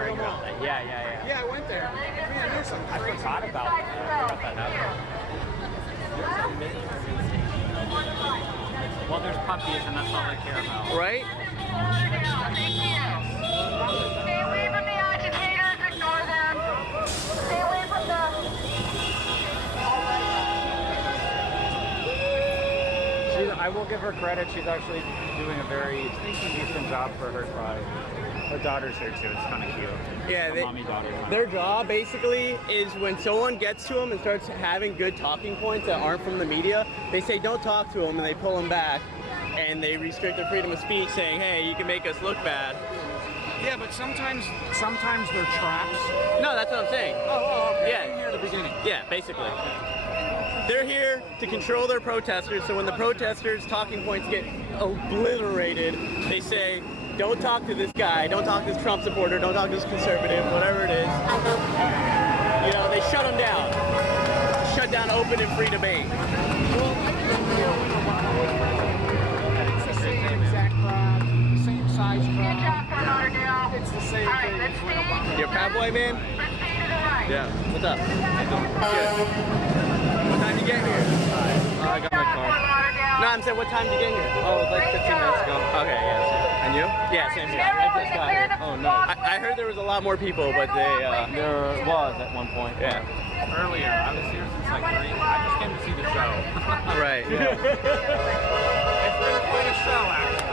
hearing about that. Yeah. Yeah, I went there. Man, there's some crazy. I forgot about that happening. Well, there's puppies, and that's all they care about. Right? Thank you. Stay away from the agitators. Ignore them. Stay away from the... I will give her credit. She's actually doing a very decent job for her tribe. Her daughter's here too. It's kind of cute. Yeah, their job basically is when someone gets to them and starts having good talking points that aren't from the media, they say don't talk to them and they pull them back and they restrict their freedom of speech saying, hey, you can make us look bad. Yeah, but sometimes they're traps. No, that's what I'm saying. Oh, okay. Yeah. Here at the beginning. Yeah, basically. They're here to control their protesters, so when the protesters' talking points get obliterated, they say, don't talk to this guy, don't talk to this Trump supporter, don't talk to this conservative, whatever it is. You know, they shut them down. Shut down open and free debate. It's the same exact crowd, same size crowd. It's the same thing. You're a bad boy, man? Yeah. What's up? Good. What time did you get here? I got my car. No, I'm saying what time did you get here? Oh, like 15 minutes ago. Okay, yeah. And you? Yeah, same here. I just got here. Oh, nice. I heard there was a lot more people, but they, There was at one point. yeah. Earlier, I was here since like 3. I just came to see the show. Right. It's been quite a show, actually.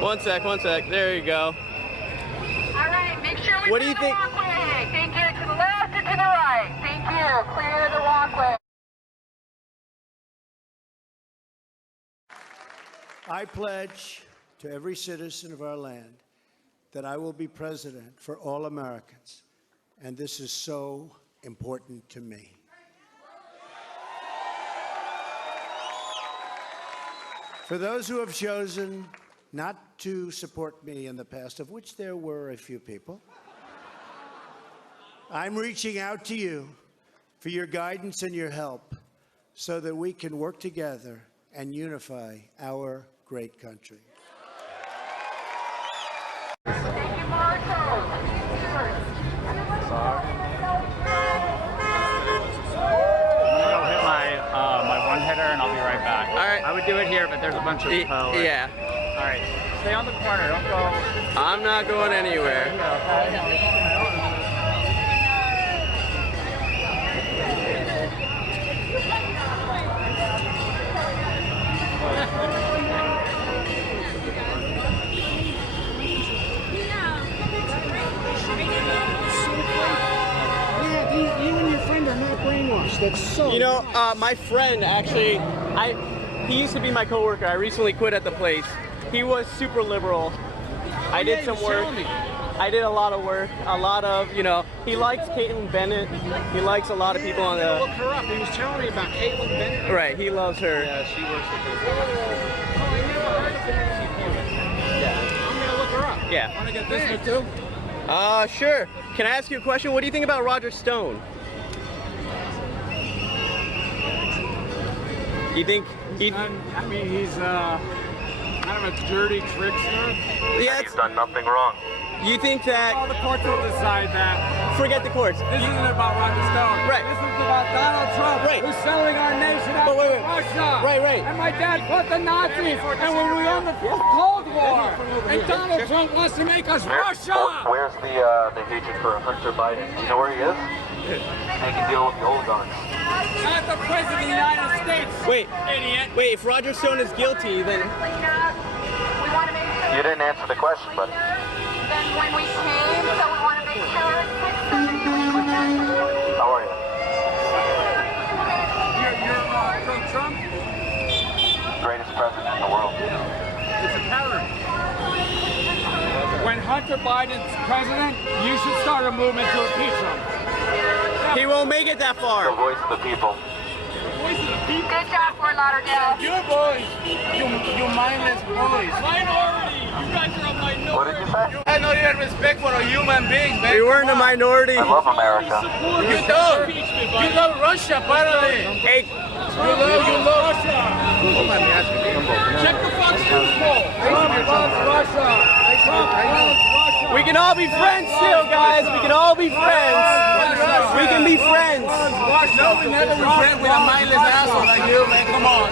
One sec. There you go. All right, make sure we What do you clear the think- walkway. Thank you. To the left and to the right. Thank you. Clear the walkway. I pledge to every citizen of our land that I will be president for all Americans, and this is so important to me. For those who have chosen not to support me in the past, of which there were a few people, I'm reaching out to you for your guidance and your help so that we can work together and unify our great country. Thank you, Marshall. I'm gonna go hit my one hitter and I'll be right back. All right. I would do it here, but there's a bunch of Yeah. All right. Stay on the corner. Don't go. I'm not going anywhere. Yeah, you and your friend are not brainwashed. That's so. You know, my friend actually, he used to be my coworker. I recently quit at the place. He was super liberal. I did some work. I did a lot of work. A lot of, you know, he likes Caitlin Bennett. He likes a lot of people on the. Look her up. He was telling me about Caitlin Bennett. Right, he loves her. Yeah, she works with this. Oh, I never heard of her. Yeah. I'm gonna look her up. Yeah. Want to get this one too? Sure. Can I ask you a question? What do you think about Roger Stone? You think he? I mean, he's kind of a dirty trickster. Yeah. He's done nothing wrong. You think that? All the courts will decide that. Forget the courts. This isn't about Roger Stone. Right. This is about Donald Trump. Right. Who's selling our nation out But wait. to Russia. Right. And my dad fought the Nazis. And when we were on the Cold War. And Donald Trump wants to make us Russia. Where's the agent for Hunter Biden? You know where he is? Making deal with the oligarchs. Not the president of the United States. Wait. Idiot. Wait. If Roger Stone is guilty, then. We want to make sure. You didn't answer the question, buddy. Then when we came, so we want to make sure it's How are you? You're pro-Trump? Greatest president in the world. It's a pattern. When Hunter Biden's president, you should start a movement to impeach him. He won't make it that The far. voice of the people. Good job, Fort Lauderdale. You boys, you mindless boys. Minority, you guys are a minority. What did you say? I know you have respect for a human being, man. We weren't a minority. I love America. You don't. You love Russia, apparently. Hey, You love Russia. Check the Fox News poll. Trump loves Russia. Trump loves Russia. we can all be friends still, guys. We can all be friends. We can be friends. No, we never be friends with a mindless asshole like you, man. Come on.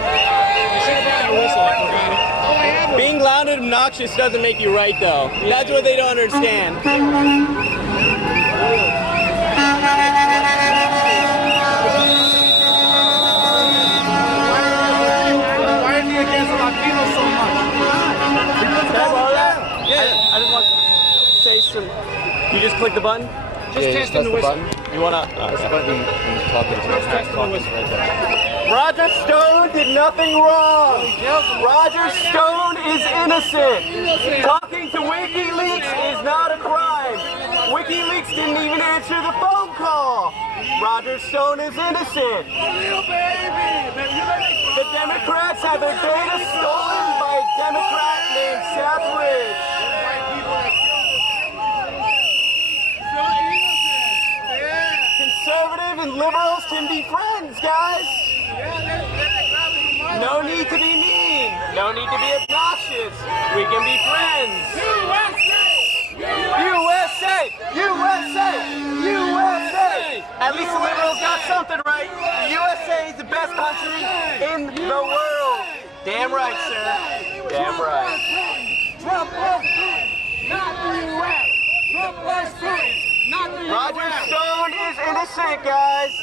Being loud and obnoxious doesn't make you right, though. That's what they don't understand. Why is he against Latinos so much? Can I borrow that? Yeah. I just want to say some. You just click the button? Just testing the whistle. You want to? Button and talking to us. Right there. Roger Stone did nothing wrong. Roger Stone is innocent. Talking to WikiLeaks is not a crime. WikiLeaks didn't even answer the phone call. Roger Stone is innocent. The Democrats have their data stolen by a Democrat named Seth Rich. Conservative and liberals can be friends, guys. No need to be mean. No need to be obnoxious. We can be friends. USA! USA! USA! At least the liberals got something right. The USA is the best country in the world. Damn right, sir. Damn right. Trump loves not the U.S. Trump loves not the U.S. Roger Stone is innocent, guys.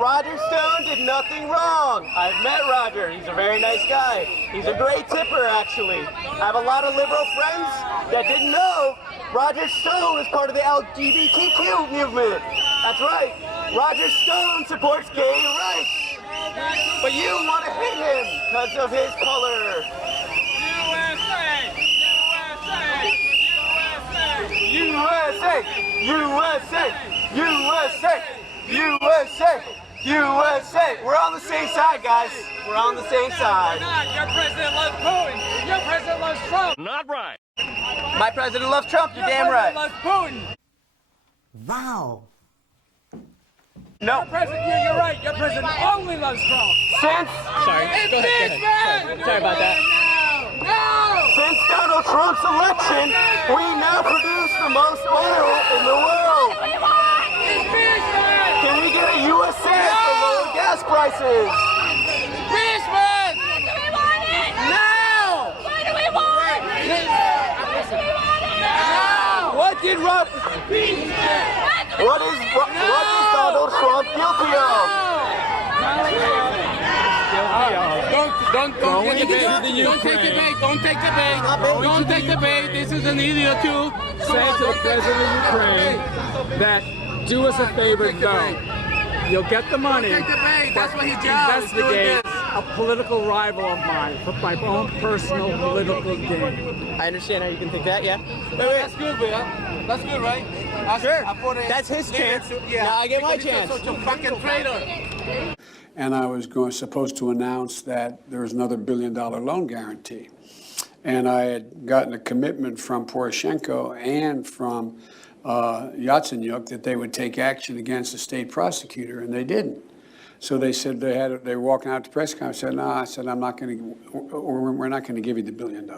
Roger Stone did nothing wrong. I've met Roger. He's a very nice guy. He's a great tipper, actually. I have a lot of liberal friends that didn't know Roger Stone is part of the LGBTQ movement. That's right. Roger Stone supports gay rights. But you want to hate him because of his color. USA! USA! USA! USA! USA! We're on the same side, guys. We're on the same side. Your president loves Putin. Your president loves Trump. Not right. My president loves Trump. You're damn right. Your president loves Putin. Wow. No. Your president, you're right. Your president only loves Trump. Since Sorry. Go ahead. Sorry about that. No. Since Donald Trump's election, we now produce the most oil in the world. Can we get a USA for lower gas prices? Impeachment. Now! Why do we want it? What did Rob? What is Donald Trump guilty of? Don't take the bait. Don't take the bait. Don't take the bait. Don't take the bait. This is an idiot too. Say to the president of Ukraine that do us a favor, go. You'll get the money. Don't take the bait. That's what his job is doing Investigate this. a political rival of mine for my own personal political gain. I understand how you can think that, yeah. That's good, man. That's good, right? Sure. That's his chance. Now I get my chance. Such a fucking traitor. And I was supposed to announce that there was another $1 billion loan guarantee. And I had gotten a commitment from Poroshenko and from Yatsenyuk that they would take action against the state prosecutor, and they didn't. So they said they were walking out to press conference. I said, no, I said, I'm not going to, we're not going to give you the $1 billion.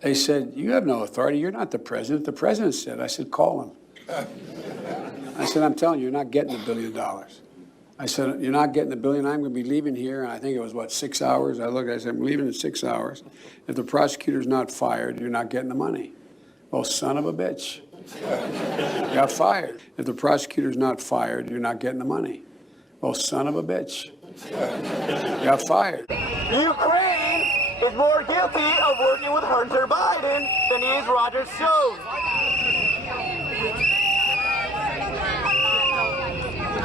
They said, you have no authority. You're not the president. The president said. I said, call him. I said, I'm telling you, you're not getting the $1 billion. I said, you're not getting the $1 billion. I'm going to be leaving here. And I think it was, 6 hours? I said, I'm leaving in 6 hours. If the prosecutor's not fired, you're not getting the money. Well, son of a bitch. Got fired. If the prosecutor's not fired, you're not getting the money. Well, son of a bitch. Got fired. Ukraine is more guilty of working with Hunter Biden than he is Roger Stone.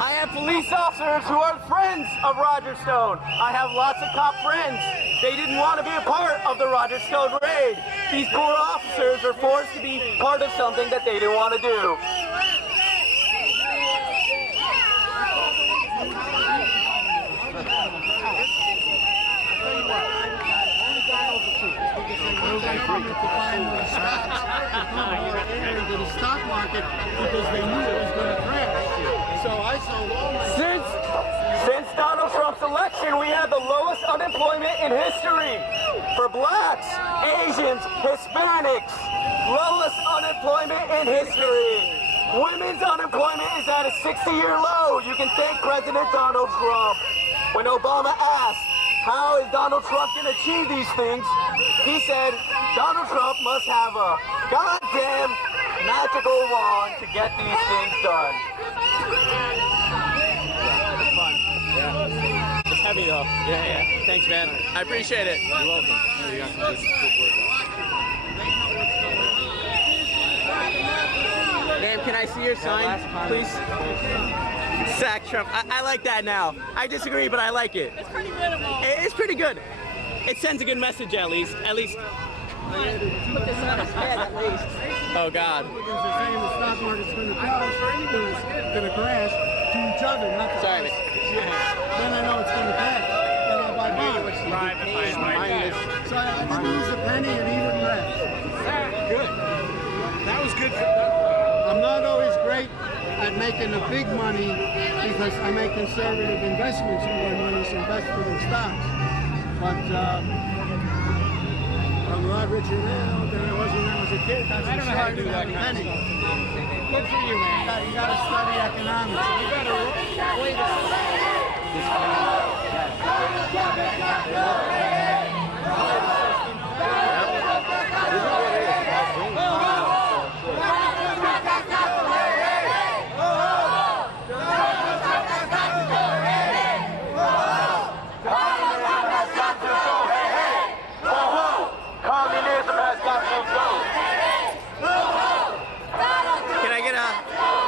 I have police officers who are friends of Roger Stone. I have lots of cop friends. They didn't want to be a part of the Roger Stone raid. These poor officers are forced to be part of something that they didn't want to do. of our air into the stock market because they knew it was going to crash. So I sold all my... Since Donald Trump's election, we have the lowest unemployment in history. For blacks, Asians, Hispanics, lowest unemployment in history. Women's unemployment is at a 60-year low. You can thank President Donald Trump. When Obama asked, how is Donald Trump going to achieve these things? He said, Donald Trump must have a goddamn magical wand to get these things done. It's fun. Yeah. It's heavy though. Yeah. Thanks, man. I appreciate it. You're welcome. You got some good work. Ma'am, can I see your sign, please? Sack Trump. I like that now. I disagree, but I like it. It's pretty good. It's pretty good. It sends a good message, at least. Put this on his head, at least. Oh, God. Because they're saying the stock market's going to crash to each other, not to Sorry. us. Then I know it's going to crash. Then I'll buy bonds. So I just lose a penny and even less. Good. That was good for I'm not always great at making the big money because I make conservative investments when my money's invested in stocks. But I'm a lot richer now than I was when I was a kid. That's I don't know how to do that penny. kind of stuff. Good for you, man. You gotta study economics. You gotta wait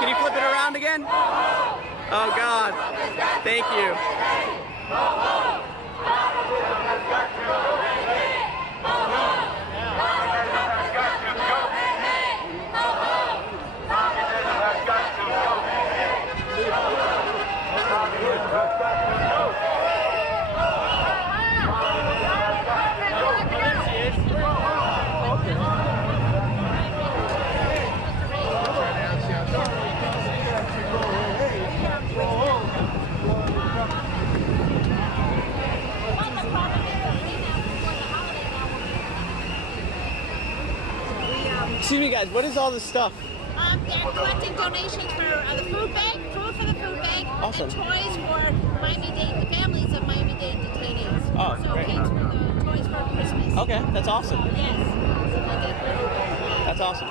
Can you flip it around again? Oh, God. Thank you. Excuse me, guys. What is all this stuff? They're collecting donations for the food bank, food for the food bank, Awesome. and toys for the families of Miami-Dade detainees. Oh, so great. kids for the toys for Christmas. Okay, that's awesome. Yes. That's awesome.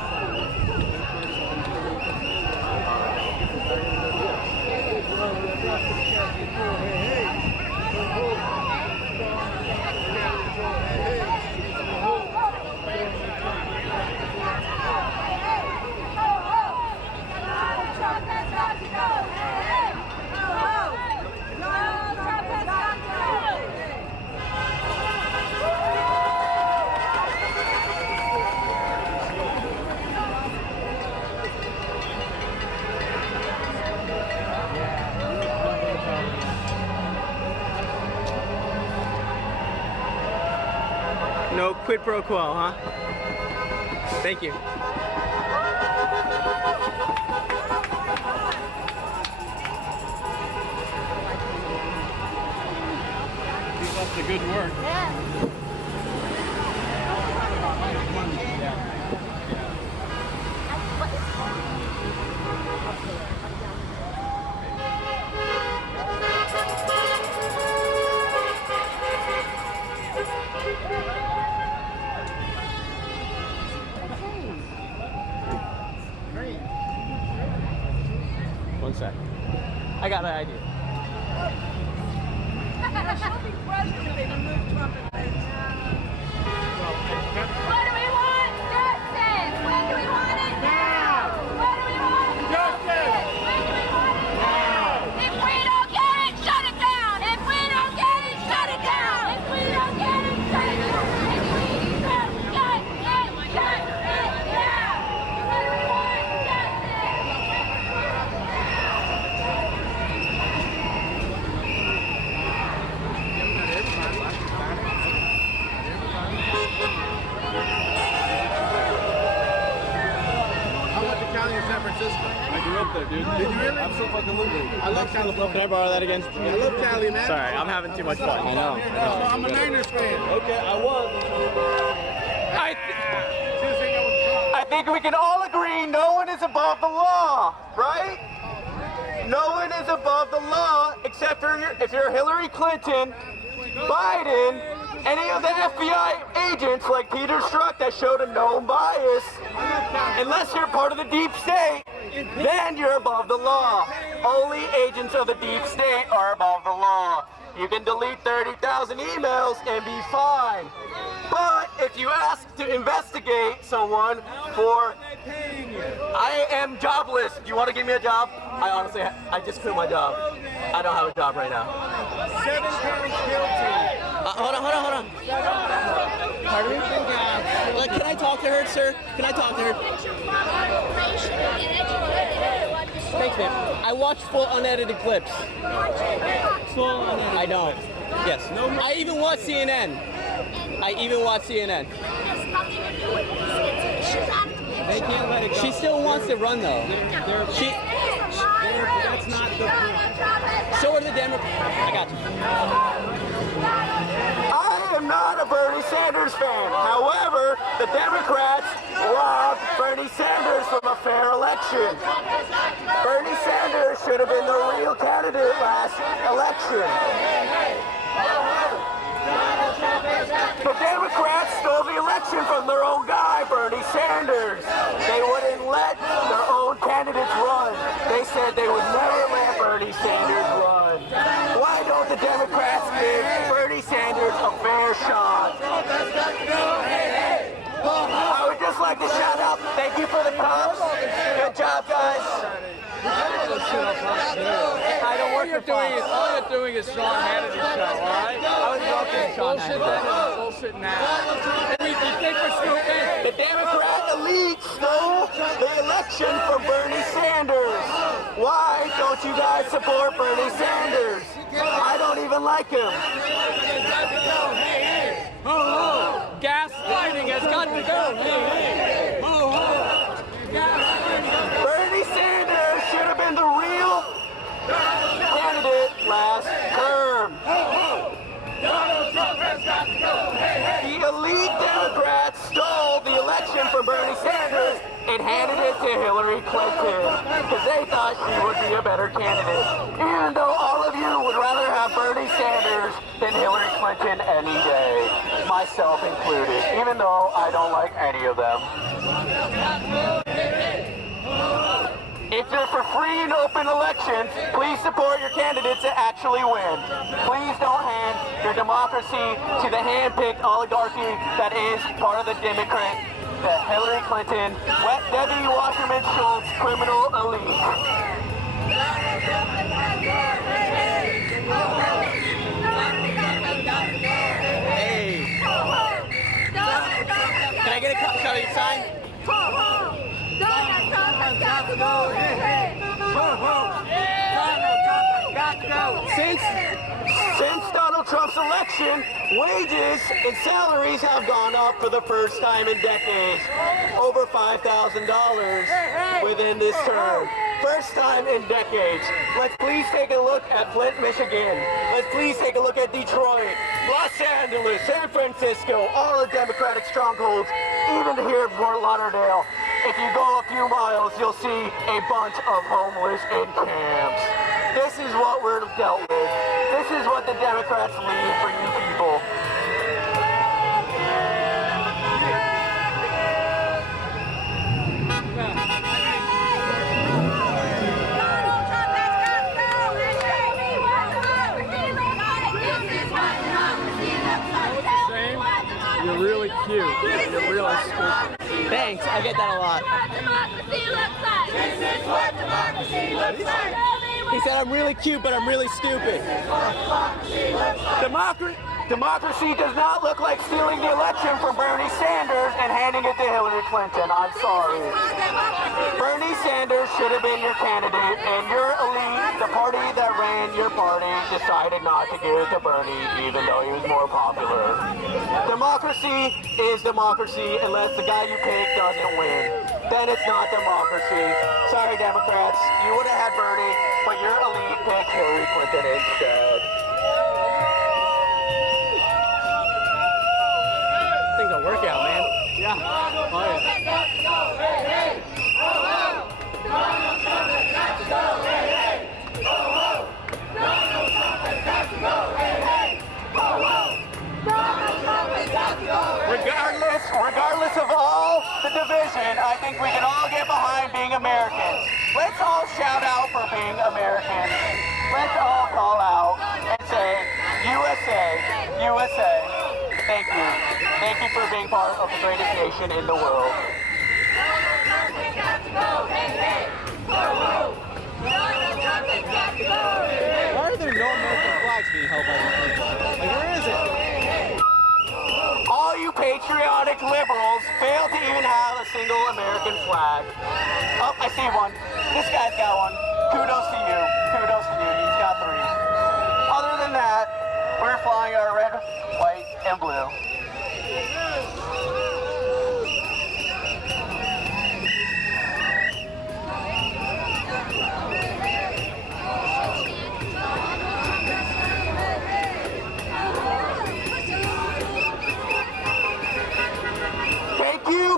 No quid pro quo, huh? Thank you. Keep up the good work. One sec. I got an idea. What do we want? Justice! When do we want it? Now! What do we want? Justice! When do we want it? Now! If we don't get it, shut it down! If we don't get it, shut it down! If we don't get it, shut it down! If we don't get it, shut it down! What do we want? Justice! Absolutely. I love California. Can I borrow that again? I love Cali, man. Sorry, I'm having too much fun. I know. I'm a Niners fan. Okay, I was. I think we can all agree no one is above the law, right? No one is above the law except for if you're Hillary Clinton, Biden, any of the FBI agents like Peter Strzok that showed a known bias. Unless you're part of the deep state, then you're above the law. Only agents of the deep state are above the law. You can delete 30,000 emails and be fine. But if you ask to investigate someone for, I am jobless. Do you want to give me a job? I honestly, I just quit my job. I don't have a job right now. 7 counts guilty. Hold on. Pardon me? Can I talk to her, sir? Can I talk to her? Thanks, man. I watch full unedited clips. Full unedited. I don't. Yes. I even watch CNN. They can't let it go. She still wants to run, though. That's not the point. So are the Democrats. I got you. I am not a Bernie Sanders fan. However, the Democrats robbed Bernie Sanders from a fair election. Bernie Sanders should have been the real candidate last election. The Democrats stole the election from their own guy, Bernie Sanders. They wouldn't let their own candidates run. They said they would never let Bernie Sanders run. Why don't the Democrats give Bernie Sanders a fair shot? I would just like to shout out, thank you for the cops. Good job, guys. I don't work for Fox. All you're doing is Sean Hannity's show, all right? I was joking, Sean Hannity. Bullshit now. You think we're stupid? The Democrat elite stole the election from Bernie Sanders. Why don't you guys support Bernie Sanders? I don't even like him. Ho, ho. Gaslighting has got to go. Ho, ho. Bernie Sanders should have been the real candidate last term. The elite Democrats stole the election from Bernie Sanders and handed it to Hillary Clinton because they thought she would be a better candidate. Even though all of you would rather have Bernie Sanders than Hillary Clinton any day, myself included, even though I don't like any of them. If you're for free and open elections, please support your candidates that actually win. Please don't hand your democracy to the hand-picked oligarchy that is part of the Democrat, the Hillary Clinton, Debbie Wasserman Schultz criminal elite. Hey. Can I get a shot of your sign? Since Donald Trump's election, wages and salaries have gone up for the first time in decades. Over $5,000 within this term. First time in decades. Let's please take a look at Flint, Michigan. Let's please take a look at Detroit, Los Angeles, San Francisco, all the Democratic strongholds, even here in Fort Lauderdale. If you go a few miles, you'll see a bunch of homeless in camps. This is what we're dealt with. This is what the Democrats leave for you people. You're really cute. You're really stupid. Thanks, I get that a lot. He said I'm really cute, but I'm really stupid. Democracy does not look like stealing the election from Bernie Sanders and handing it to Hillary Clinton. I'm sorry. Bernie Sanders should have been your candidate, and your elite, the party that ran your party, decided not to give it to Bernie, even though he was more popular. Democracy is democracy unless the guy you pick doesn't win. Then it's not democracy. Sorry, Democrats. You would have had Bernie. but your elite picked Hillary Clinton instead. Things will work out, man. Yeah. Oh, yeah. Regardless of all the division, I think we can all get behind being Americans. Let's all shout out for being Americans. Let's all call out and say, USA, USA. Thank you. Thank you for being part of the greatest nation in the world. Why are there no American flags being held by these people? Like, where is it? All you patriotic liberals fail to even have a single American flag. Oh, I see one. This guy's got one. Kudos to you. Kudos to you. He's got 3. Other than that, we're flying our red, white, and blue.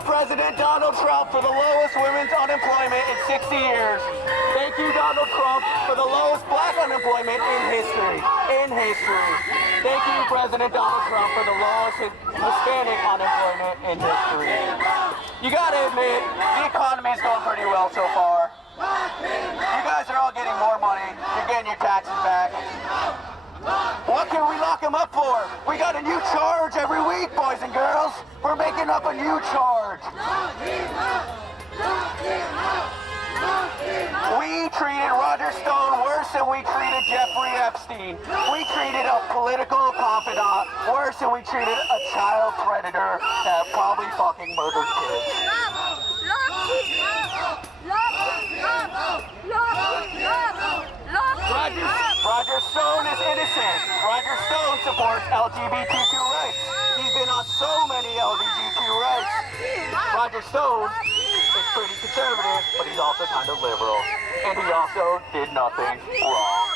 President Donald Trump for the lowest women's unemployment in 60 years. Thank you, Donald Trump, for the lowest black unemployment in history. In history. Thank you, President Donald Trump, for the lowest Hispanic unemployment in history. You gotta admit, the economy's going pretty well so far. You guys are all getting more money. You're getting your taxes back. What can we lock them up for? We got a new charge every week, boys and girls. We're making up a new charge. We treated Roger Stone worse than we treated Jeffrey Epstein. We treated a political confidant worse than we treated a child predator that probably fucking murdered kids. Roger Stone is innocent. Roger Stone supports LGBTQ rights. He's been on so many LGBTQ rights. Roger Stone is pretty conservative, but he's also kind of liberal. And he also did nothing wrong.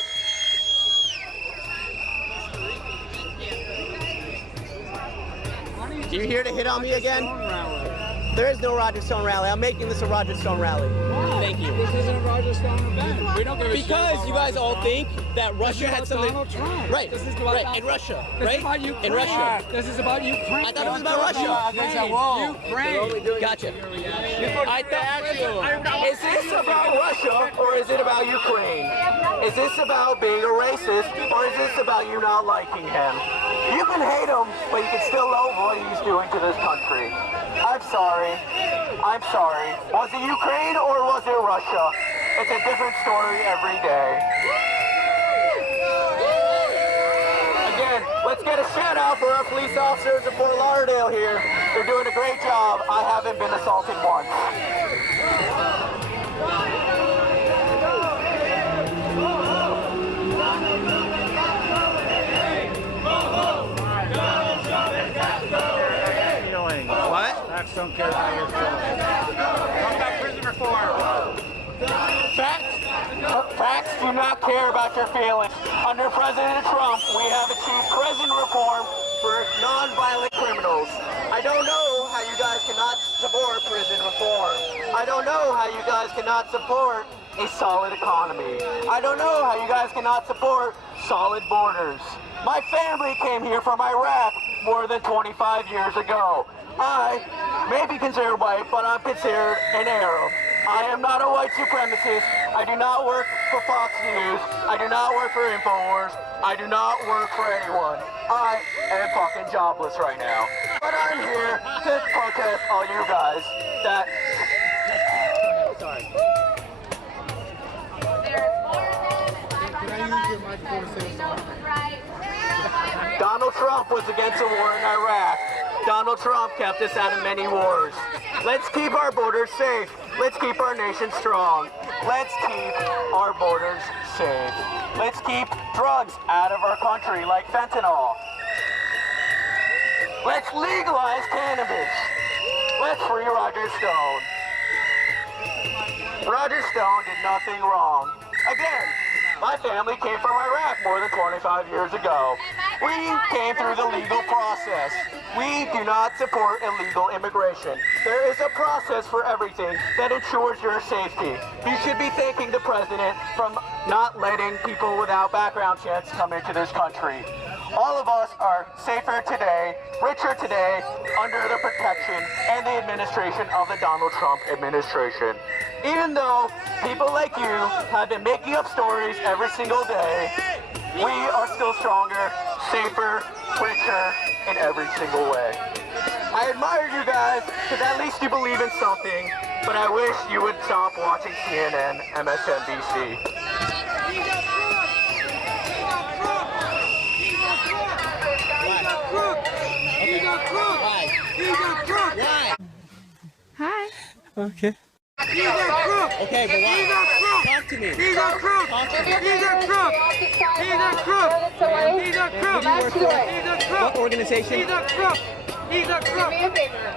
Do you here to hit on me again? There is no Roger Stone rally. I'm making this a Roger Stone rally. Why? Thank you. This isn't a Roger Stone event. We don't give a shit Because you guys all think that Russia had something. Donald Trump. Right. This is about right. In Russia. This right. is about Ukraine. In Russia. This is about Ukraine. I thought it was about Russia. Ukraine. Gotcha. Is this about Russia or is it about Ukraine? Is this about being a racist or is this about you not liking him? You can hate him, but you can still love what he's doing to this country. I'm sorry. I'm sorry. Was it Ukraine or was it Russia? It's a different story every day. Again, let's get a shout out for our police officers in Fort Lauderdale here. They're doing a great job. I haven't been assaulted once. Facts don't care how you're feeling. Talk about prison reform. Facts do not care about your feelings. Under President Trump, we have achieved prison reform for non-violent criminals. I don't know how you guys cannot support prison reform. I don't know how you guys cannot support a solid economy. I don't know how you guys cannot support solid borders. My family came here from Iraq more than 25 years ago. I may be considered white, but I'm considered an Arab. I am not a white supremacist. I do not work for Fox News. I do not work for InfoWars. I do not work for anyone. I am fucking jobless right now. But I'm here to protest all you guys that... Sorry. Donald Trump was against the war in Iraq. Donald Trump kept us out of many wars. Let's keep our borders safe. Let's keep our nation strong. Let's keep our borders safe. Let's keep drugs out of our country like fentanyl. Let's legalize cannabis. Let's free Roger Stone. Roger Stone did nothing wrong. Again, my family came from Iraq more than 25 years ago. We came through the legal process. We do not support illegal immigration. There is a process for everything that ensures your safety. You should be thanking the president for not letting people without background checks come into this country. All of us are safer today, richer today, under the protection and the administration of the Donald Trump administration. Even though people like you have been making up stories every single day, we are still stronger, safer, richer in every single way. I admire you guys because at least you believe in something, but I wish you would stop watching CNN, MSNBC. Hi. Okay. He's a crook. Okay, but why? He's a crook. Talk to me. He's a crook. Talk to me. He's a crook. He's a crook. He's a crook. He's a crook. What organization? He's a crook. He's a crook. Do me a favor.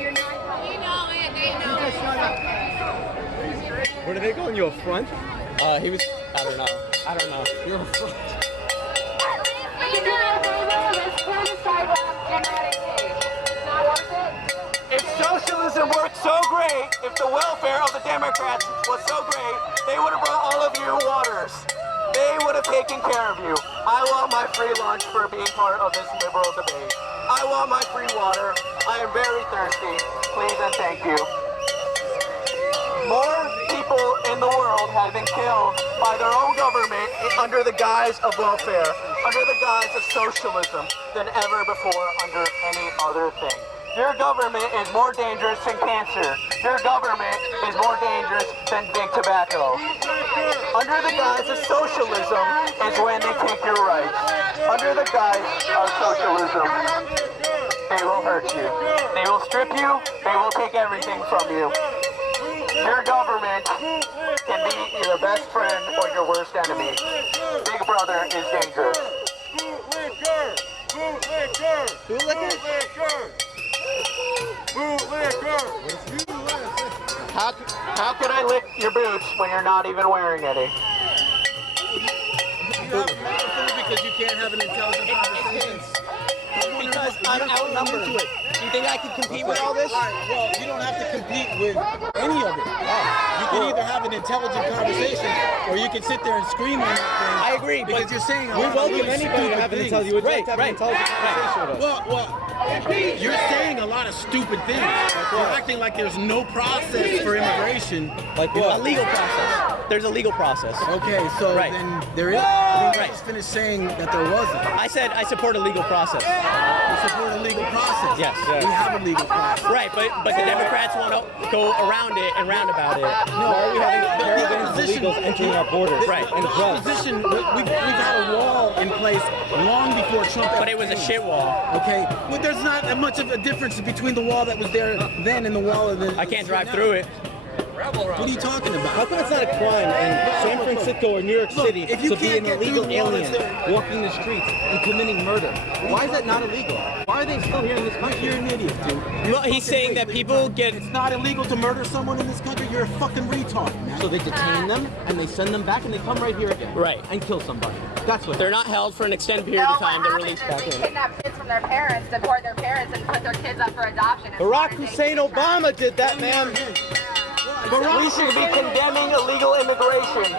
You're not. They know it. They know it. What are they calling you, a front? He was, I don't know. You're a front. If socialism worked so great, if the welfare of the Democrats was so great, they would have brought all of you waters. They would have taken care of you. I want my free lunch for being part of this liberal debate. I want my free water. I am very thirsty. Please and thank you. More people in the world have been killed by their own government under the guise of welfare, under the guise of socialism, than ever before under any other thing. Your government is more dangerous than cancer. Your government is more dangerous than big tobacco. Under the guise of socialism is when they take your rights. Under the guise of socialism, they will hurt you. They will strip you. They will take everything from you. Your government can be your best friend or your worst enemy. Big Brother is dangerous. How could I lick your boots when you're not even wearing any? Because you can't have an intelligent conversation. Because I'm outnumbered. Do you think I can compete with all this? Well, you don't have to compete with any of it. You can either have an intelligent conversation or you can sit there and scream on that thing. I agree, because but you're saying a we lot of welcome really anybody to stupid have an things. intelligent, intelligent conversation with us. Well, you're saying a lot of stupid things. You're acting like there's no process for immigration. Like what? A legal process. There's a legal process. Okay, so Right. then there is. I mean, Right. you just finished saying that there wasn't. I said I support a legal process. You support a legal process. Yes. We have a legal process. Right, but the Democrats want to go around it and round about it. No, Why are we having the caravans of opposition- illegals entering our borders? Right. And drugs. Opposition, we've had a wall in place long before Trump. But it was a shit wall. Okay, but there's not that much of a difference between the wall that was there then and the wall of the. I can't drive through it. What are you talking about? How come it's not a crime in San Francisco or New York Look, City if you to be can't an get illegal through the wall alien that's there- walking the streets and committing murder? Why is that not illegal? Why are they still here in this country? You're an idiot, dude. Well, he's saying that people get. It's not illegal to murder someone in this country. You're a fucking retard, man. So they detain them and they send them back and they come right here again. Right. And kill somebody. That's what They're not held for an extended period of time. They're released back in. Kidnap kids from their parents, deport their parents, and put their kids up for adoption. Barack Hussein Obama did that, man. We should be condemning illegal immigration.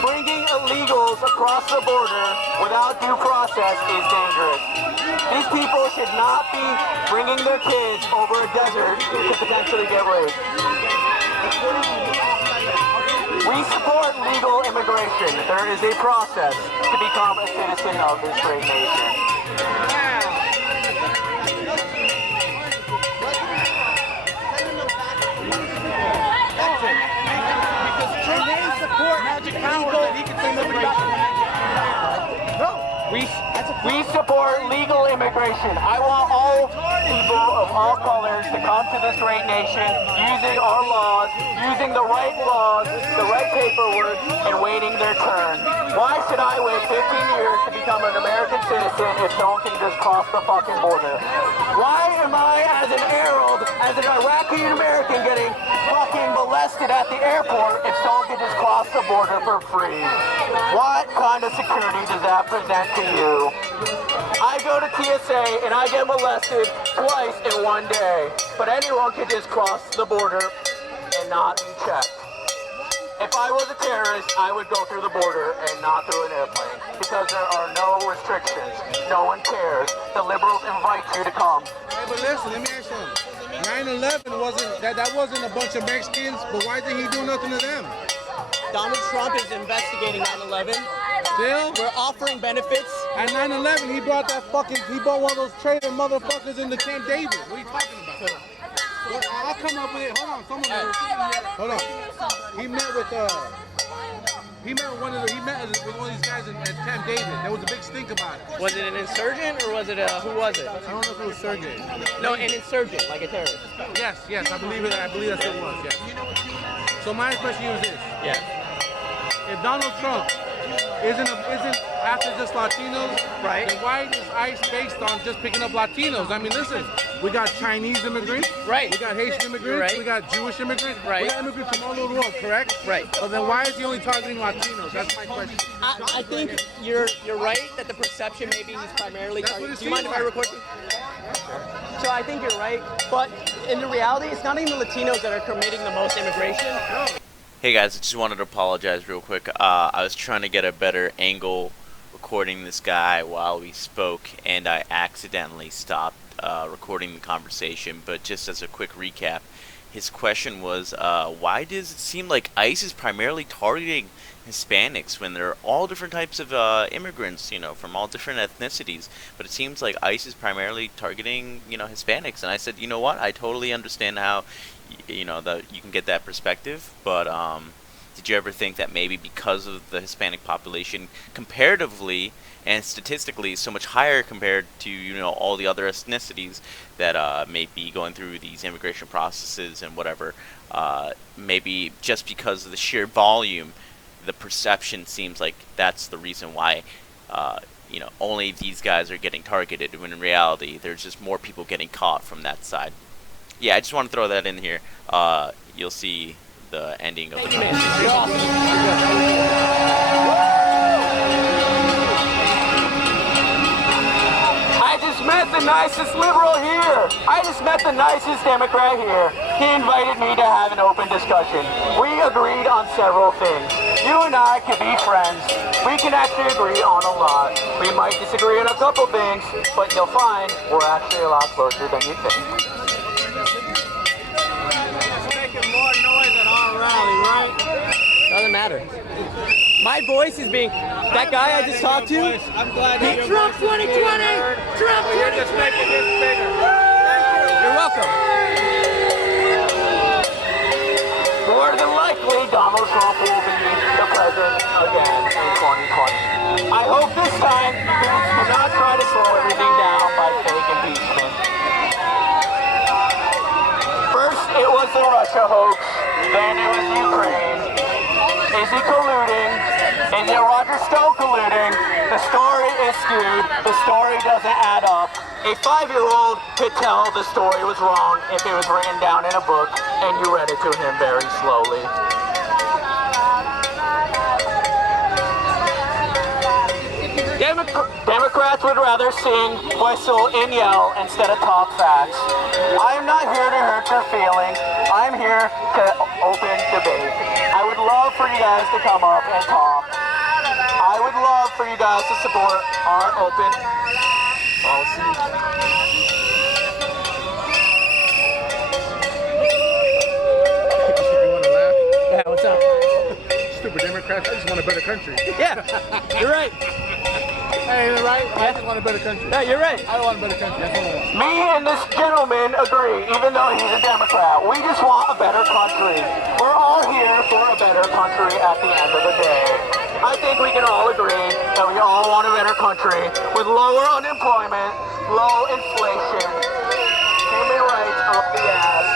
Bringing illegals across the border without due process is dangerous. These people should not be bringing their kids over a desert to potentially get raped. We support legal immigration. There is a process to become a citizen of this great nation. We support legal immigration. I want all people of all colors to come to this great nation using our laws, using the right laws, the right paperwork, and waiting their turn. Why should I wait 15 years to become an American citizen if someone can just cross the fucking border? Why am I, as an Arab, as an Iraqi American, getting fucking molested at the airport if someone can just cross the border for free? What kind of security does that present to you? I go to TSA and I get molested twice in one day, but anyone can just cross the border and not be checked. If I was a terrorist, I would go through the border and not through an airplane because there are no restrictions. No one cares. The liberals invite you to come. Hey, but listen, let me ask you something. 9/11 wasn't a bunch of Mexicans, but why did he do nothing to them? Donald Trump is investigating 9/11. Still? We're offering benefits. At 9/11, he brought one of those traitor motherfuckers into Camp David. What are you talking about? Well, I'll come up with it. Hold on. He met with one of these guys at Camp David. There was a big stink about it. Was it an insurgent or was it who was it? I don't know if it was Sergey. No, an insurgent, like a terrorist. Yes, I believe that's what it was, yes. So my question is this. Yeah. If Donald Trump isn't after just Latinos, right? Then why is ICE based on just picking up Latinos? I mean, listen, we got Chinese immigrants, right? We got Haitian immigrants, right? We got Jewish immigrants, right? We got immigrants from all over the world, correct? Right. So then why is he only targeting Latinos? That's my question. I think you're right that the perception maybe he's primarily targeting. Do you mind if I record you? So I think you're right, but in the reality, it's not even the Latinos that are committing the most immigration. No. Hey guys, I just wanted to apologize real quick. I was trying to get a better angle recording this guy while we spoke, and I accidentally stopped recording the conversation. But just as a quick recap, his question was, why does it seem like ICE is primarily targeting Hispanics when there are all different types of immigrants, from all different ethnicities, but it seems like ICE is primarily targeting, Hispanics. And I said, you know what, I totally understand how that you can get that perspective, but did you ever think that maybe because of the Hispanic population comparatively and statistically is so much higher compared to all the other ethnicities that may be going through these immigration processes and whatever, maybe just because of the sheer volume, the perception seems like that's the reason why only these guys are getting targeted, when in reality there's just more people getting caught from that side. Yeah, I just want to throw that in here. You'll see the ending of the conversation. You're awesome. I just met the nicest liberal here. I just met the nicest Democrat here. He invited me to have an open discussion. We agreed on several things. You and I could be friends. We can actually agree on a lot. We might disagree on a couple things, but you'll find we're actually a lot closer than you think. Doesn't matter. My voice is being. That guy I just talked to. I'm glad Hey, Trump 2020. Trump 2020. You're just making this bigger. You're welcome. More than likely, Donald Trump will be the president again in 2020. I hope this time he do not try to slow everything down by fake impeachment. First, it was the Russia hoax. Then it was Ukraine. Is he colluding? Is it Roger Stone colluding? The story is skewed. The story doesn't add up. A 5-year-old could tell the story was wrong if it was written down in a book and you read it to him very slowly. Democrats would rather sing, whistle, and yell instead of talk facts. I am not here to hurt your feelings. I'm here to open debate. I would love for you guys to come up and talk. I would love for you guys to support our open policy. You want to laugh? Yeah, what's up? Stupid Democrats, I just want a better country. Yeah, you're right. Hey, you're right. I just want a better country. Yeah, you're right. I don't want a better country. That's what I want. Me and this gentleman agree, even though he's a Democrat. We just want a better country. We're all here for a better country at the end of the day. I think we can all agree that we all want a better country with lower unemployment, low inflation, human rights up the ass.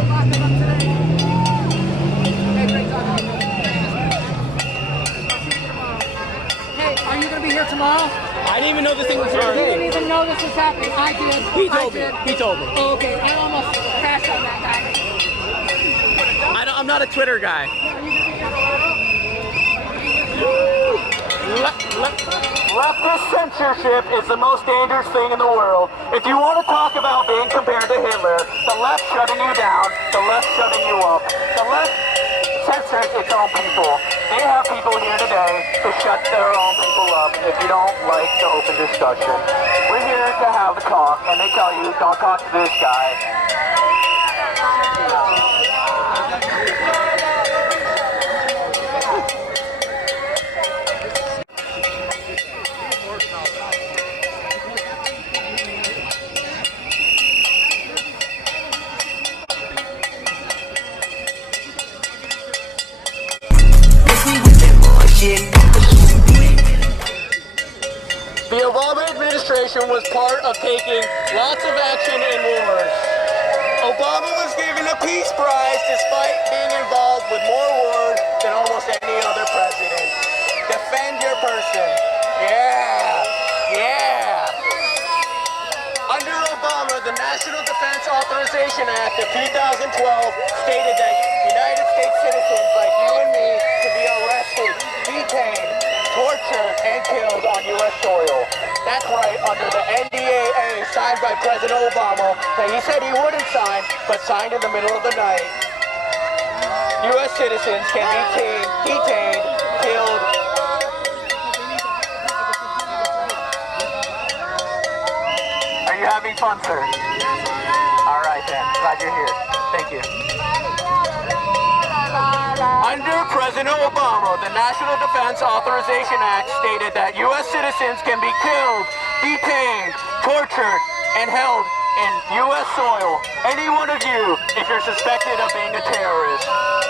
Hey, are you going to be here tomorrow? I didn't even know this thing was here You today. didn't even know this was happening. I did. He told me. He told me. Oh, okay, I almost crashed on that guy. I'm not a Twitter guy. Leftist censorship is the most dangerous thing in the world. If you want to talk about being compared to Hitler, the left shutting you down, the left shutting you up. The left censors its own people. They have people here today to shut their own people up if you don't like the open discussion. We're here to have a talk, and they tell you, don't talk to this guy. The Obama administration was part of taking lots of action in wars. Obama was given a Peace Prize despite being involved with more wars than almost any other president. Defend your person. Yeah. Yeah. Under Obama, the National Defense Authorization Act of 2012 stated that United States citizens like you and me can be arrested, detained, tortured, and killed on U.S. soil. That's right, under the NDAA signed by President Obama that he said he wouldn't sign, but signed in the middle of the night. U.S. citizens can be detained, killed. Are you having fun, sir? All right then, glad you're here. Thank you. Under President Obama, the National Defense Authorization Act stated that U.S. citizens can be killed, detained, tortured, and held in U.S. soil. Any one of you, if you're suspected of being a terrorist.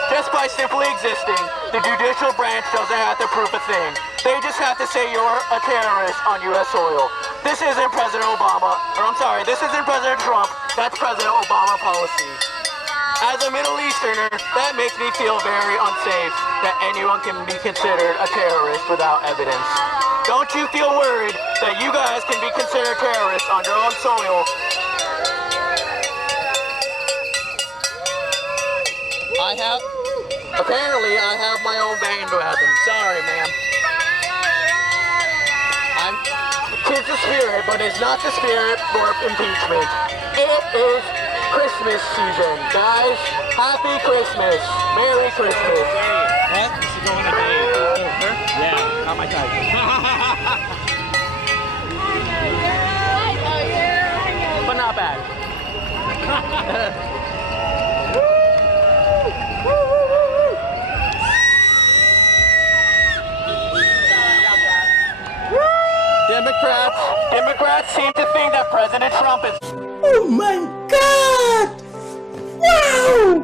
Just by simply existing, the judicial branch doesn't have to prove a thing. They just have to say you're a terrorist on U.S. soil. This isn't President Obama, or I'm sorry, this isn't President Trump, that's President Obama policy. As a Middle Easterner, that makes me feel very unsafe that anyone can be considered a terrorist without evidence. Don't you feel worried that you guys can be considered terrorists on your own soil? Apparently I have my own bandwagon. Sorry, ma'am. Tis the spirit, but it's not the spirit for impeachment. It is Christmas season, guys. Happy Christmas. Merry Christmas. What? You should go on a date. Yeah, not my type. But not bad. Democrats seem to think that President Trump is... Oh my God! Wow!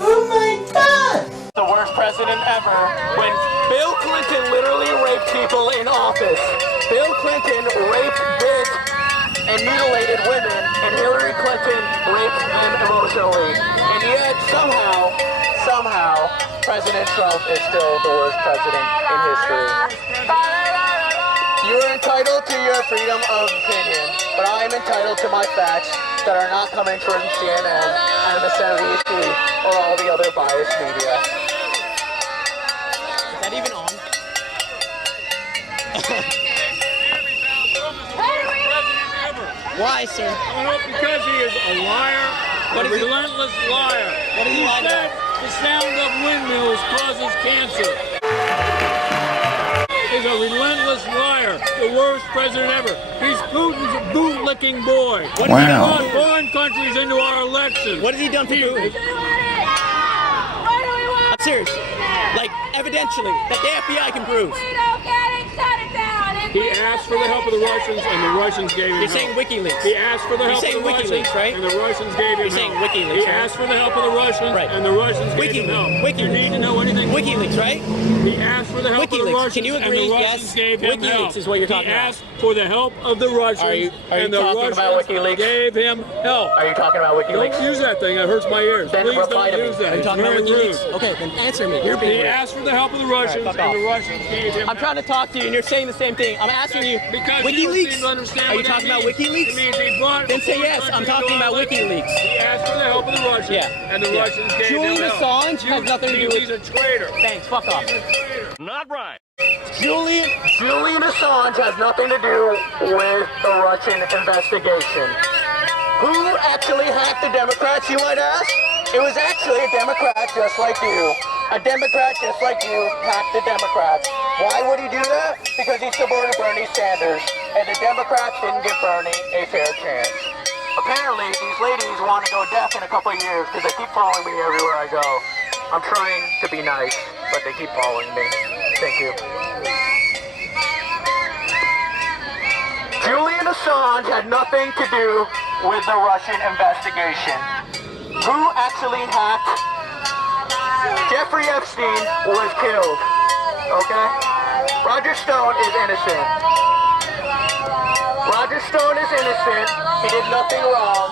Oh my God! the worst president ever when Bill Clinton literally raped people in office. Bill Clinton raped, bit, and mutilated women, and Hillary Clinton raped them emotionally. And yet, somehow, President Trump is still the worst president in history. You're entitled to your freedom of opinion, but I am entitled to my facts that are not coming from CNN, MSNBC, or all the other biased media. Is that even on? Why, sir? Because he is a liar, a relentless liar. What did he lie about? The sound of windmills causes cancer. He's a relentless liar, the worst president ever. He's Putin's boot-licking boy. What has he brought foreign countries into our election? What has he done for Putin? I'm serious. Like, evidentially, that the FBI can prove. We don't get it, shut it down. He asked for the help of the Russians, and the Russians gave him You're help. saying WikiLeaks. He asked for the help of the Russians, right? and the Russians gave him You're saying help. WikiLeaks, He right? asked for the help of the Russians, Right. and the Russians gave him help. WikiLeaks. You need to know anything? WikiLeaks, right? He asked for the help of the WikiLeaks. Russians, Can you and agree? the Russians Yes. gave him WikiLeaks help. is what you're talking he about. asked for the help of the Russians, Are you and the talking Russians about WikiLeaks? gave him help. Are you talking about WikiLeaks? Don't use that thing. It hurts my ears. Then Please reply don't to me. use that. Are you It's talking about very WikiLeaks? rude. Okay, then answer me. You're being He rude. asked for the help of the Russians, fuck and the off. Russians gave him I'm trying to talk to you, and you're saying the same thing. I'm asking you. Because you don't WikiLeaks. seem to understand Are you what that talking about means. WikiLeaks? It means he brought Then say a yes. foreign I'm country talking to about our election. WikiLeaks. He asked for the help of the Russians, Yeah. and the Russians gave Julian him help. Assange has nothing to do with. He's a traitor. Thanks. Fuck off. He's a traitor. Not right. Julian. Julian Assange has nothing to do with the Russian investigation. Who actually hacked the Democrats, you might ask? It was actually a Democrat just like you. A Democrat just like you hacked the Democrats. Why would he do that? Because he supported Bernie Sanders, and the Democrats didn't give Bernie a fair chance. Apparently, these ladies want to go deaf in a couple of years because they keep following me everywhere I go. I'm trying to be nice, but they keep following me. Thank you. Julian Assange had nothing to do with the Russian investigation. Who actually hacked? Jeffrey Epstein was killed. Okay? Roger Stone is innocent. Roger Stone is innocent. He did nothing wrong.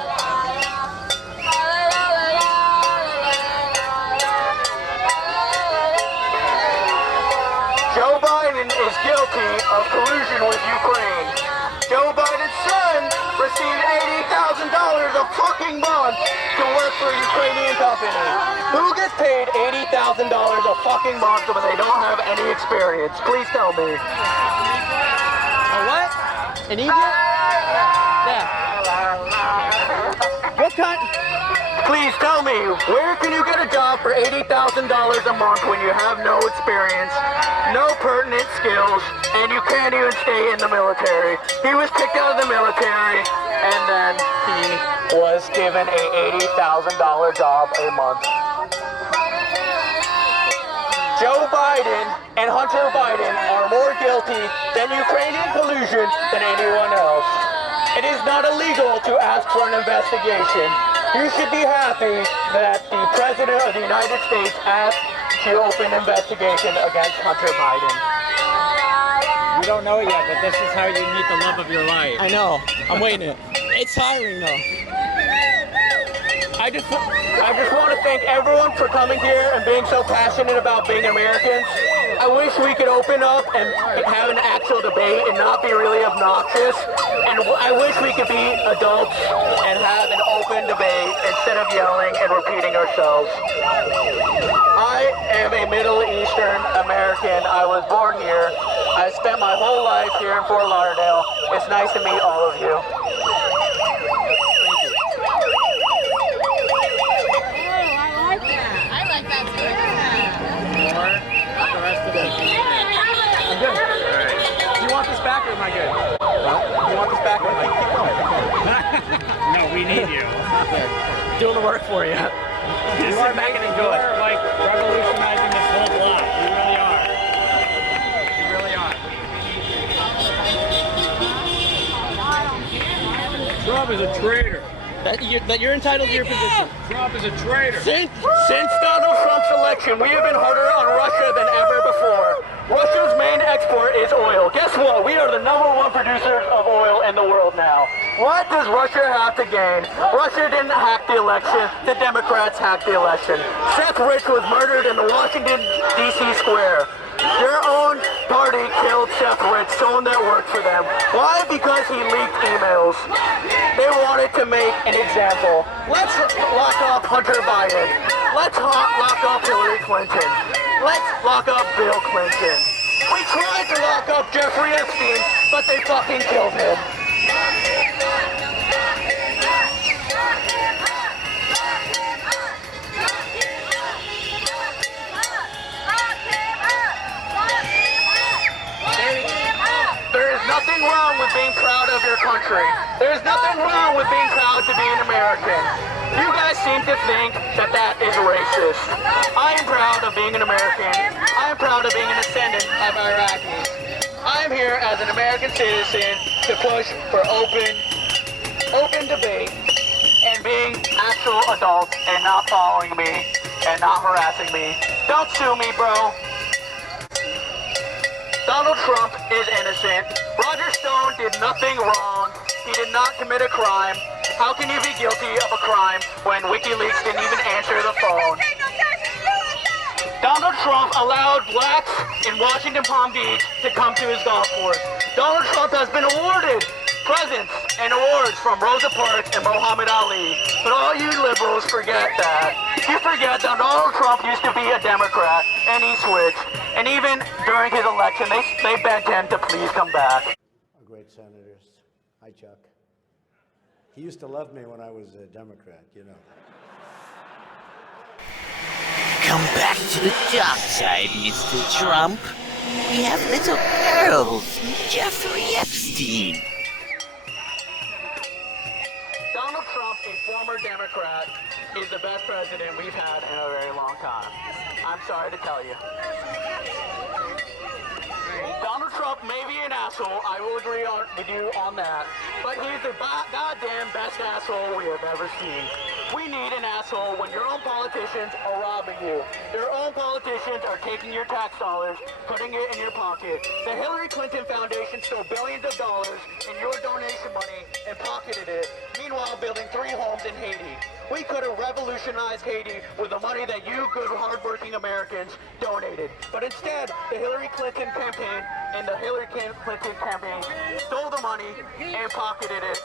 Joe Biden is guilty of collusion with Ukraine. Joe Biden's son received $80,000 a fucking month to work for a Ukrainian company. Who gets paid $80,000 a fucking month when they don't have any experience? Please tell me. What? In Egypt? Yeah. What kind? Please tell me, where can you get a job for $80,000 a month when you have no experience, no pertinent skills, and you can't even stay in the military? He was kicked out of the military, and then he was given a $80,000 job a month. Joe Biden and Hunter Biden are more guilty than Ukrainian collusion than anyone else. It is not illegal to ask for an investigation. You should be happy that the President of the United States asked to open investigation against Hunter Biden. You don't know it yet, but this is how you meet the love of your life. I know. I'm waiting. It's tiring though. I just want to thank everyone for coming here and being so passionate about being Americans. I wish we could open up and have an actual debate and not be really obnoxious. And I wish we could be adults and have an open debate instead of yelling and repeating ourselves. I am a Middle Eastern American. I was born here. I spent my whole life here in Fort Lauderdale. It's nice to meet all of you. I'm good. Do you want this back or am I good? Do you want this back or am I good? Keep going. No, we need you. Doing the work for you. You are back and enjoy. You're like revolutionizing this whole block. You really are. You really are. Trump is a traitor. That you're entitled to your position. Trump is a traitor. Since Donald Trump's election, we have been harder on Russia than ever before. Russia's main export is oil. Guess what? We are the #1 producer of oil in the world now. What does Russia have to gain? Russia didn't hack the election. The Democrats hacked the election. Seth Rich was murdered in the Washington, D.C. square. Their own party killed Seth Rich, someone that worked for them. Why? Because he leaked emails. They wanted to make an example. Let's lock up Hunter Biden. Let's lock up Hillary Clinton. Let's lock up Bill Clinton. We tried to lock up Jeffrey Epstein, but they fucking killed him. There is nothing wrong with being proud of your country. There is nothing wrong with being proud to be an American. You guys seem to think that that is racist. I am proud of being an American. I am proud of being a descendant of Iraqis. I I'm here as an American citizen to push for open debate and being actual adults and not following me and not harassing me. Don't sue me, bro. Donald Trump is innocent. Roger Stone did nothing wrong. He did not commit a crime. How can you be guilty of a crime when WikiLeaks didn't even answer the phone? Donald Trump allowed blacks in Washington Palm Beach to come to his golf course. Donald Trump has been awarded presents and awards from Rosa Parks and Muhammad Ali. But all you liberals forget that. You forget that Donald Trump used to be a Democrat and he switched. And even during his election, they begged him to please come back. Great senators. Hi, Chuck. He used to love me when I was a Democrat, you know. Come back to the dark side, Mr. Trump. We have little girls and Jeffrey Epstein. Donald Trump, a former Democrat, is the best president we've had in a very long time. I'm sorry to tell you. Donald Trump may be an asshole, I will agree with you on that, but he's the goddamn best asshole we have ever seen. We need an asshole when your own politicians are robbing you. Your own politicians are taking your tax dollars, putting it in your pocket. The Hillary Clinton Foundation stole billions of dollars in your donation money and pocketed it, meanwhile building 3 homes in Haiti. We could have revolutionized Haiti with the money that you good, hardworking Americans donated. But instead, the Hillary Clinton campaign and the Hillary Clinton campaign stole the money and pocketed it.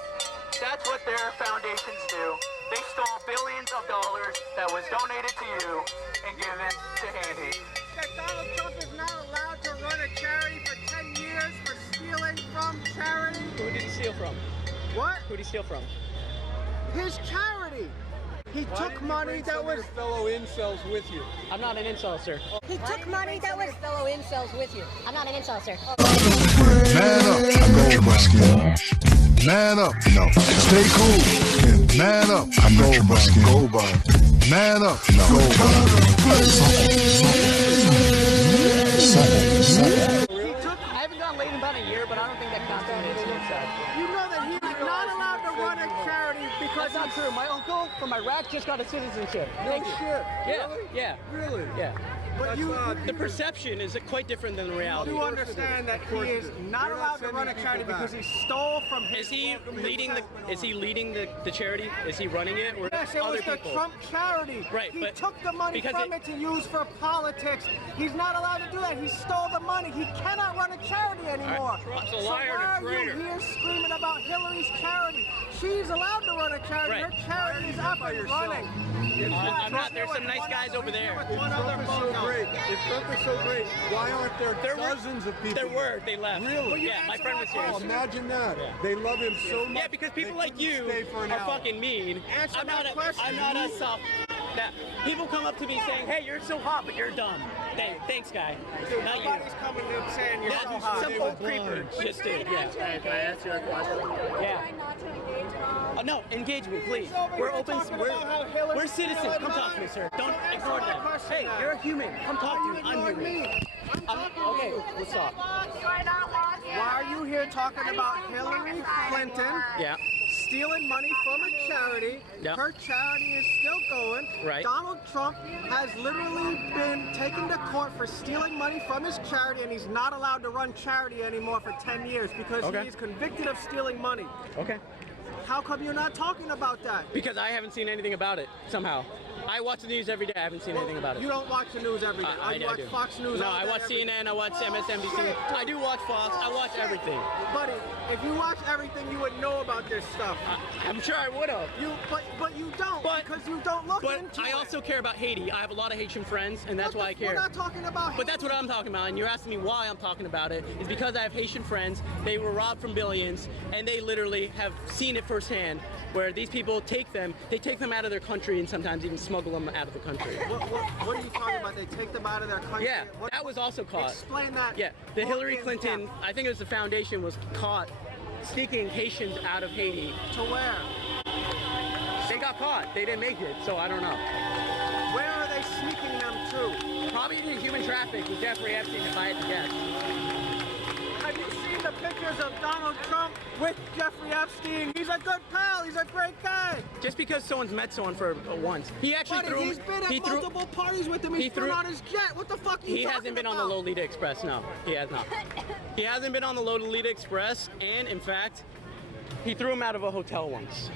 That's what their foundations do. They stole billions of dollars that was donated to you and given to Haiti. That Donald Trump is not allowed to run a charity for 10 years for stealing from charity. Who did he steal from? What? Who did he steal from? His charity. He took money that was fellow incels with you. I'm not an incel, sir. He took money that was fellow incels with you. I'm not an incel, sir. Man up, I go my skin. Man up, no. Stay cool. Man up, I go my skin. Go by. Man up, no. Go I haven't gone late in about a year, but I don't think that constitutes suicide. You know that he's not allowed to run a charity because that's not true. My uncle from Iraq just got a citizenship. Thank you. Shit. Yeah, Really? yeah. Really? Yeah. But the perception is quite different than the reality. You understand that he is not allowed to run a charity because he stole from his. Is he leading the charity? Is he running it, or yes, it other was the people? Trump charity. Right, he but took the money from it to use for politics. He's not allowed to do that. He stole the money. He cannot run a charity anymore. Trump's a so liar why and a are you traitor. here screaming about Hillary's charity? She's allowed to run a charity. Right. Her charity is up and running. I'm not. There's some nice guys over there. One other Trump is so great. If Trump is so great, why aren't there dozens of people? There were. They left. Really? Yeah, my friend was here. Oh, imagine that. They love him so much. Yeah, because people like you stay for an are hour. fucking mean. Answer I'm that not question. I'm not a soft. That people come up to me saying, "Hey, you're so hot, but you're dumb." Thanks, guy. Not you. Nobody's coming in saying you're so hot. Some old creeper just did. Yeah. Can I ask you a question? Yeah. No, engage me, please. We're open. We're citizens. Come talk to me, sir. Don't ignore them. Hey, you're a human. Come talk to me. I'm human. Okay, let's talk. Why are you here talking about Hillary Clinton? Yeah. Stealing money from a charity. Yep. Her charity is still going. Right. Donald Trump has literally been taken to court for stealing money from his charity, and he's not allowed to run charity anymore for 10 years because he's convicted of stealing money. Okay. How come you're not talking about that? Because I haven't seen anything about it, somehow. I watch the news every day. I haven't seen anything about it. You don't watch the news every day. I you watch do. Fox News No, all I day, watch every day. CNN, I watch MSNBC. I do watch Fox. I watch everything. Buddy, if you watch everything, you would know about this stuff. I'm sure I would have. But you don't, because you don't look into But I also care about Haiti. I have a lot of Haitian friends, and that's why I care. We're not talking about Haiti. But that's what I'm talking about, and you're asking me why I'm talking about it. Is because I have Haitian friends. They were robbed from billions, and they literally have seen it firsthand, where these people take them out of their country and sometimes even smuggle them out of the country. What are you talking about? They take them out of their country? Yeah, that was also caught. Explain that. Yeah, the Hillary Clinton, I think it was the foundation, was caught sneaking Haitians out of Haiti. To where? They got caught. They didn't make it, so I don't know. Where are they sneaking them to? Probably to human traffic with Jeffrey Epstein, if I had to guess. Have you seen the pictures of Donald Trump with Jeffrey Epstein? He's a good pal. He's a great guy. Just because someone's met someone for once, he actually Buddy, threw. he's been at multiple parties with him. He's been on his jet. What the fuck are you He hasn't been on the Lolita Express. No, he has not. He hasn't been on the Lolita Express, and in fact, he threw him out of a hotel once.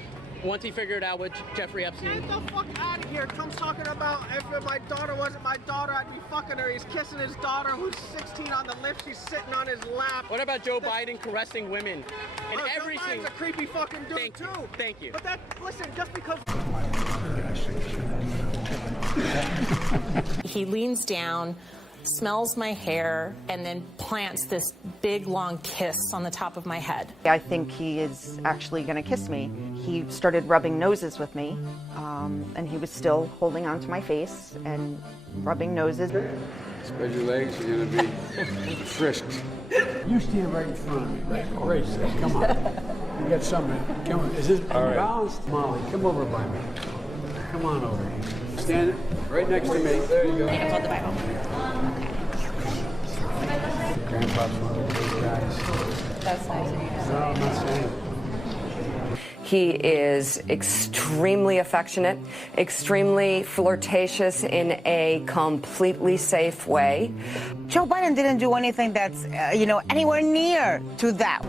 Once he figured out what Jeffrey Epstein. Get the fuck out of here. Trump's talking about if my daughter wasn't my daughter, I'd be fucking her. He's kissing his daughter who's 16 on the lips. She's sitting on his lap. What about Joe Biden caressing women? And every Joe Biden's a creepy fucking dude too. Thank you. But that, listen, just because. He leans down, smells my hair, and then plants this big long kiss on the top of my head. I think he is actually going to kiss me. He started rubbing noses with me, and he was still holding onto my face and rubbing noses. Spread your legs, you're going to be frisked. You stand right in front of me. Right. Come on. You got something. Come on. Is this balanced? Molly, come over by me. Come on over here. Stand right next to me. There you go. I can hold the Bible. Grandpa's one of those guys. That's nice of you to say. No, I'm not saying. He is extremely affectionate, extremely flirtatious in a completely safe way. Joe Biden didn't do anything that's, anywhere near to that.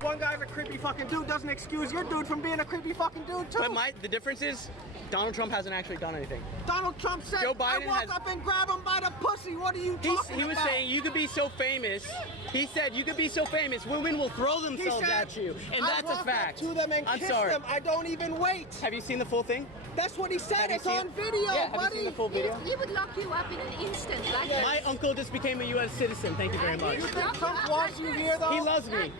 One guy's a creepy fucking dude doesn't excuse your dude from being a creepy fucking dude too. But the difference is, Donald Trump hasn't actually done anything. Donald Trump said, Joe Biden I walk up and grab him by the pussy. What are you talking about? He was saying you could be so famous. He said you could be so famous, women will throw themselves at you, and that's a fact. I walk up to them and I'm kiss sorry. them. I don't even wait. Have you seen the full thing? That's what he said. It's on video, yeah, buddy. Have you seen the full video? He would lock you up in an instant. Like My uncle just became a U.S. citizen. Thank you very much. You think Trump wants you here, though? He loves me,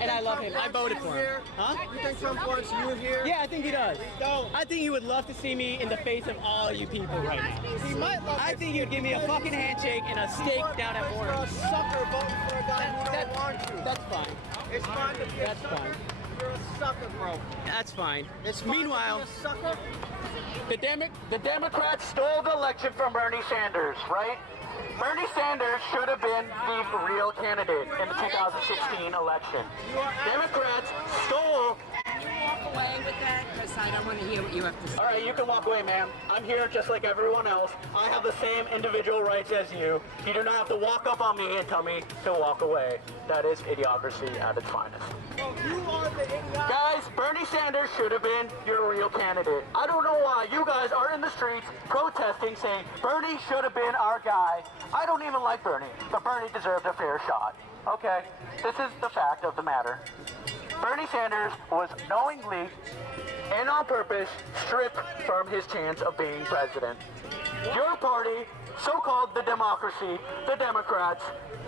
and I love him. I voted for him. Huh? You think Trump wants you here? Yeah, I think he does. I think he would love to see me in the face of all you people right now. He might love I think he'd give me a fucking handshake and a steak down at You're a Orange. sucker voting for a guy who don't want you. That's fine. It's fine to be a That's sucker. fine. You're a sucker, bro. That's fine. It's fine Meanwhile, to be a sucker. The Democrats stole the election from Bernie Sanders, right? Bernie Sanders should have been the real candidate in the 2016 election. Democrats stole. Can you walk away with that? Because I don't want to hear what you have to say. All right, you can walk away, ma'am. I'm here just like everyone else. I have the same individual rights as you. You do not have to walk up on me and tell me to walk away. That is idiocracy at its finest. Well, you are the idiot. Guys, Bernie Sanders should have been your real candidate. I don't know why you guys are in the streets protesting saying Bernie should have been our guy. I don't even like Bernie, but Bernie deserved a fair shot. Okay, this is the fact of the matter. Bernie Sanders was knowingly and on purpose stripped from his chance of being president. Your party, so-called the democracy, the Democrats,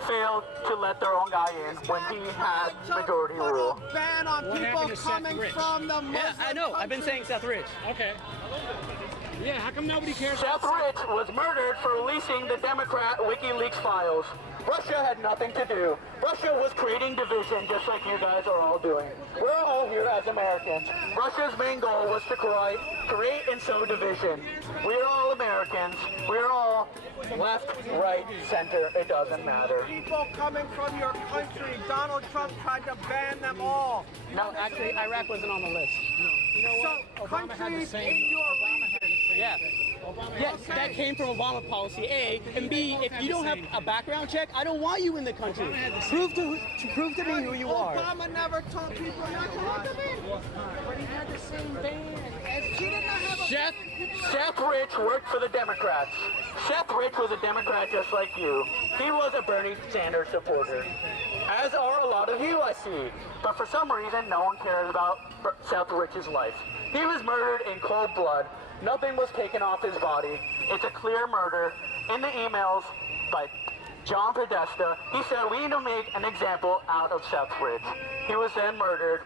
failed to let their own guy in when he had majority rule. Ban on people coming from the Muslim yeah, I know. I've been saying Seth Rich. Okay. Yeah, how come nobody cares? Seth Rich was murdered for releasing the Democrat WikiLeaks files. Russia had nothing to do. Russia was creating division just like you guys are all doing. We're all here as Americans. Russia's main goal was to create and sow division. We're all Americans. We're all left, right, center. It doesn't matter. People coming from your country. Donald Trump tried to ban them all. No, actually, Iraq wasn't on the list. No. You know what? So, Obama had the countries same. in your Obama had the same. Yeah. Yes, Okay. that came from Obama policy, A. And B, if you don't have a background check, I don't want you in the country. Prove to me who you are. Obama never told people not to let them in. But he had the same ban. He didn't have a Seth Rich worked for the Democrats. Seth Rich was a Democrat just like you. He was a Bernie Sanders supporter. As are a lot of you, I see. But for some reason, no one cares about Seth Rich's life. He was murdered in cold blood. Nothing was taken off his body. It's a clear murder. In the emails by John Podesta, he said we need to make an example out of Seth Rich. He was then murdered,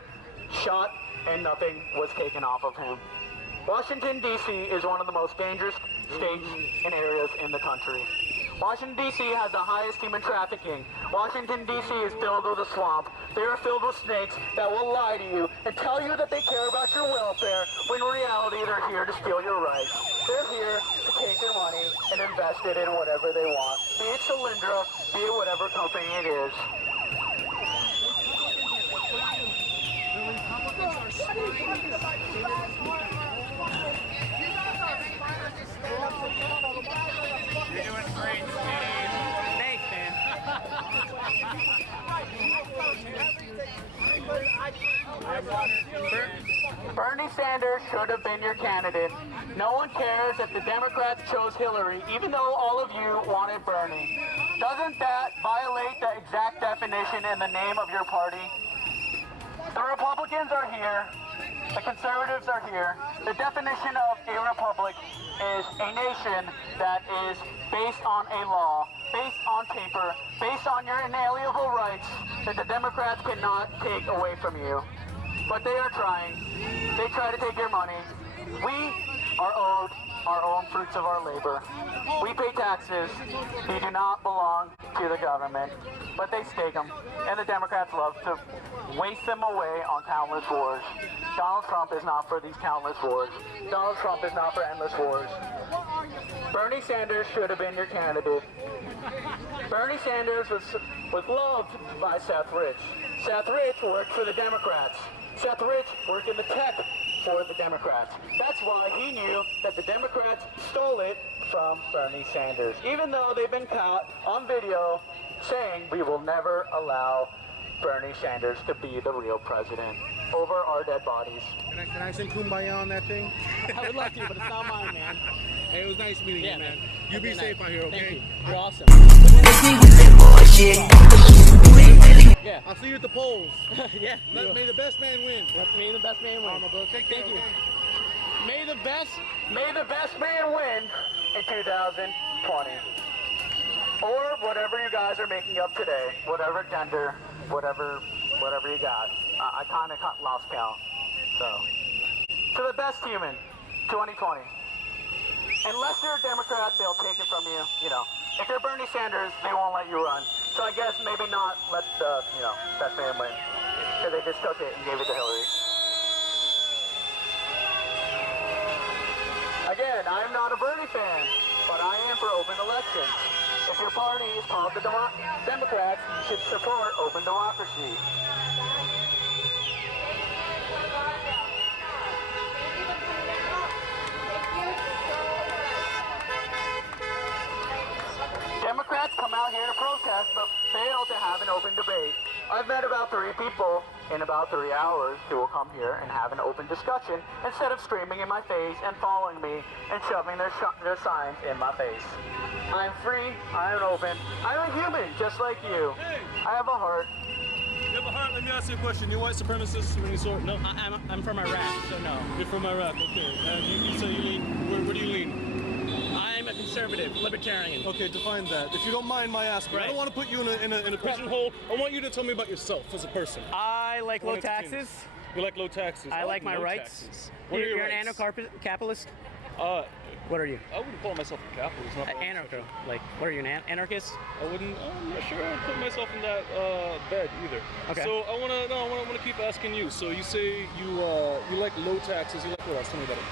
shot, and nothing was taken off of him. Washington, D.C. is one of the most dangerous states and areas in the country. Washington, D.C. has the highest human trafficking. Washington, D.C. is filled with a swamp. They are filled with snakes that will lie to you and tell you that they care about your welfare, when in reality they're here to steal your rights. They're here to take your money and invest it in whatever they want. Be it Solyndra, be it whatever company it is. You're doing great, Steve. Thanks, man. Bernie Sanders should have been your candidate. No one cares if the Democrats chose Hillary, even though all of you wanted Bernie. Doesn't that violate the exact definition in the name of your party? The Republicans are here. The conservatives are here. The definition of a republic is a nation that is based on a law, based on paper, based on your inalienable rights that the Democrats cannot take away from you. But they are trying. They try to take your money. We are owed our own fruits of our labor. We pay taxes. We do not belong to the government, but they stake them, and the Democrats love to waste them away on countless wars. Donald Trump is not for these countless wars. Donald Trump is not for endless wars. Bernie Sanders should have been your candidate. Bernie Sanders was loved by Seth Rich. Seth Rich worked for the Democrats. Seth Rich worked in the tech for the Democrats. That's why he knew that the Democrats stole it from Bernie Sanders, even though they've been caught on video saying we will never allow Bernie Sanders to be the real president over our dead bodies. Can I sing Kumbaya on that thing? I would love to, but it's not mine, man. Hey, it was nice meeting you, man. You be safe out here, okay? Thank you. You're awesome. Yeah. I'll see you at the polls. Yeah. May the best man win. May the best man win. Take care. Thank you. May the best man win in 2020. Or whatever you guys are making up today, whatever gender, whatever you got. I kind of lost count. So, to the best human, 2020. Unless you're a Democrat, they'll take it from you. You know, if you're Bernie Sanders, they won't let you run. So I guess maybe not let the best man win, because they just took it and gave it to Hillary. Again, I'm not a Bernie fan, but I am for open elections. If your party is called the Democrats, you should support open democracy. Democrats come out here to protest, but fail to have an open debate. I've met about 3 people in about 3 hours who will come here and have an open discussion instead of screaming in my face and following me and shoving their signs in my face. I'm free, I'm open, I'm a human just like you. I have a heart. You have a heart? Let me ask you a question. You white supremacist of any sort? No? I'm from Iraq, so no. You're from Iraq, okay. You say you lean, where do you lean? I'm a conservative, libertarian. Okay, define that. If you don't mind my asking, right. I don't want to put you in a pigeonhole. I want you to tell me about yourself as a person. I like low taxes. You like low taxes? I like my rights. Taxes. You're an anarcho-capitalist? What are you? I wouldn't call myself a capitalist. Anarcho. Like, what are you, an anarchist? I'm not sure I would put myself in that bed either. Okay. So I wanna keep asking you. So you say you like low taxes. You like what else? Tell me about it.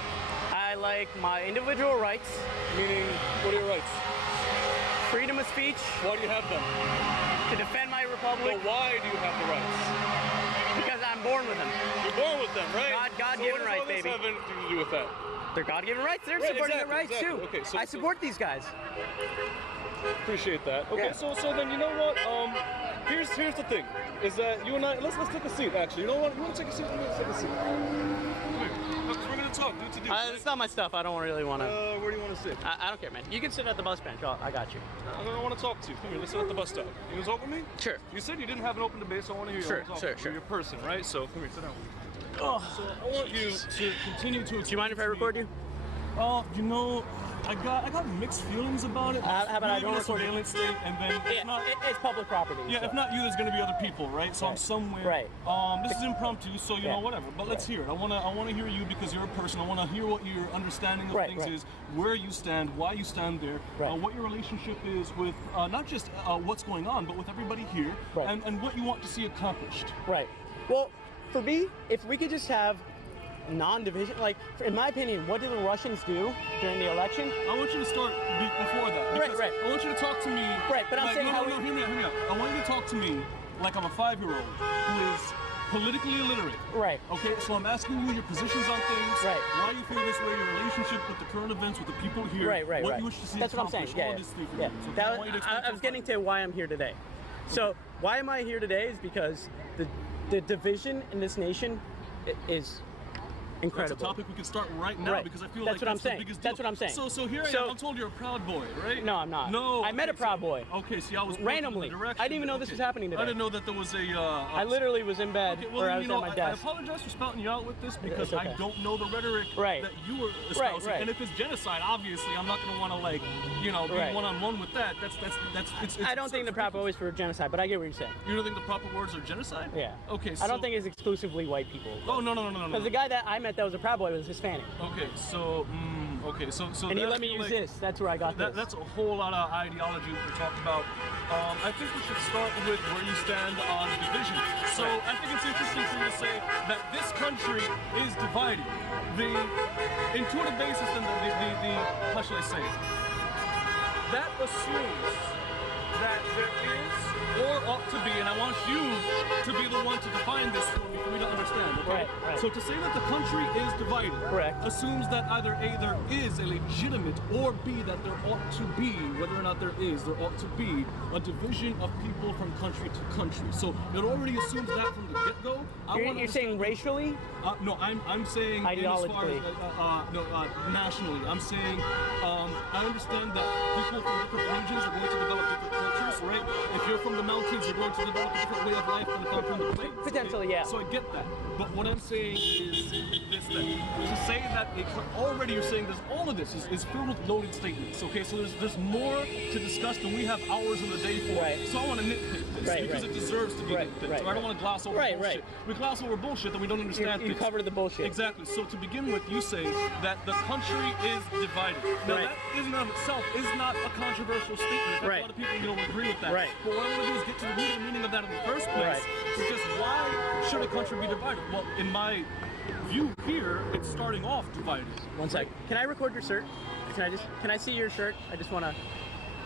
I like my individual rights. Meaning, what are your rights? Freedom of speech. Why do you have them? To defend my republic. So why do you have the rights? Because I'm born with them. You're born with them, right? God-given rights, baby. What does all this have to do with that? They're God-given rights. They're supporting their rights too. Okay, so, I support these guys. Appreciate that. Okay, yeah. so then you know what? Here's the thing. Is that you and I let's take a seat actually. You know what? You wanna take a seat? Let's take a seat. Come here. We're gonna talk, do to do. It's not my stuff. I don't really want to. Where do you want to sit? I don't care, man. You can sit at the bus bench. I got you. I don't want to talk to you. Come here, let's sit at the bus stop. You want to talk with me? Sure. You said you didn't have an open debate, so I want to hear you. Sure. You're your person, right? So come here, sit down. Oh. So I want you to continue to. Do you mind if I record you? You know, I got mixed feelings about it. How about I don't in a record it? surveillance state, and then It's public property. yeah, so. if not you, there's gonna be other people, right? So I'm somewhere. Right. This is impromptu, so you know whatever. But let's hear it. I wanna hear you because you're a person. I wanna hear what your understanding of things is, where you stand, why you stand there, what your relationship is with not just what's going on, but with everybody here, and what you want to see accomplished. Right. Well, for me, if we could just have non-division, like, in my opinion, what did the Russians do during the election? I want you to start before that. Right. I want you to talk to me. Right, but I'm saying no, hear me out. I want you to talk to me like I'm a 5-year-old who is politically illiterate. Right. Okay, so I'm asking you your positions on things. Right. Why you feel this way, your relationship with the current events, with the people here. Right. What you wish to see That's what I'm saying. accomplished, all these things. So I was getting to why I'm here today. So why am I here today is because the division in this nation is incredible. That's a topic we can start right now because I feel that's like what I'm saying. the biggest deal. That's what I'm saying. So here I am. I'm told you're a proud boy, right? No, I'm not. No. I met a proud boy. Okay, see, I was randomly. I didn't even know this was happening today. I didn't know that there was a. I literally was in bed or I was at my desk. I apologize for spouting you out with this because okay. I don't know the rhetoric that you were espousing. And if it's genocide, obviously, I'm not going to want to be one-on-one with that. It's I don't think the proper word is for genocide, but I get what you're saying. You don't think the proper words are genocide? Yeah. Okay. So, I don't think it's exclusively white people. Oh no. Because the guy that I met that was a proud boy was Hispanic. Okay, so and he let me use this. That's where I got this. That's a whole lot of ideology we talked about. I think we should start with where you stand on division. So I think it's interesting for you to say that this country is divided. The intuitive basis and the how should I say it? That assumes that there is or ought to be, and I want you to be the one to define this for me to understand. Okay? Right. So to say that the country is divided assumes that either A, there is a legitimate, or B, that there ought to be, whether or not there ought to be a division of people from country to country. So it already assumes that from the get-go. You're saying racially? No, I'm saying ideologically. Nationally. I'm saying I understand that people from different regions are going to develop different cultures, right? If you're from the mountains, you're going to develop a different way of life than if I'm from the plains. Potentially, yeah. So I get that. But what I'm saying is this thing. To say that already you're saying there's all of this is filled with loaded statements, okay? So there's more to discuss than we have hours in the day for. So I want to nitpick this because it deserves to be nitpicked. So I don't want to gloss over bullshit. We gloss over bullshit that we don't understand. You cover the bullshit. Exactly. So to begin with, you say that the country is divided. Now that in and of itself is not a controversial statement. A lot of people agree with that. But what I want to do is get to the root of the meaning of that in the first place. Because why should a country be divided? Well, in my view here, it's starting off divided. One sec. Can I record your shirt? Can I see your shirt? I just want to.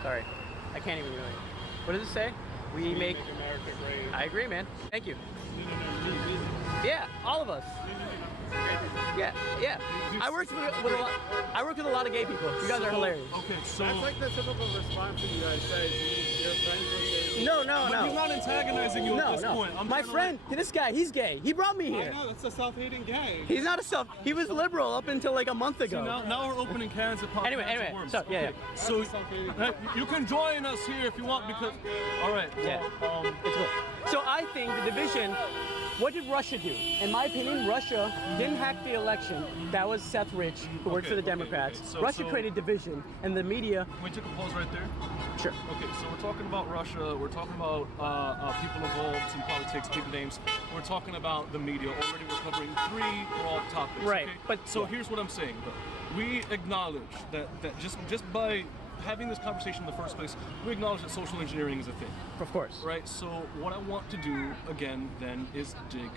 Sorry, I can't even really. What does it say? We make America great. I agree, man. Thank you. Yeah, all of us. Yeah. I worked with a lot of gay people. You guys are hilarious. Okay, so that's like the typical response when you guys say you're friends with gay. No. But he's not antagonizing you at this point. My friend, this guy, he's gay. He brought me here. I know, that's a self-hating gay. He's not he was liberal up until like a month ago. See, now we're opening cans of pop. Anyway. Worms. So okay. So you can join us here if you want because. All right. Yeah. It's cool. So I think the division. What did Russia do? In my opinion, Russia didn't hack the election. That was Seth Rich, who works for the Democrats. So, Russia created division, and the media. Can we take a pause right there? Sure. Okay, so we're talking about Russia. We're talking about people involved in politics, big names. We're talking about the media. Already we're covering 3 broad topics. Right. Okay? But here's what I'm saying, though. We acknowledge that just by having this conversation in the first place, we acknowledge that social engineering is a thing. Of course. Right? So what I want to do, again, then, is dig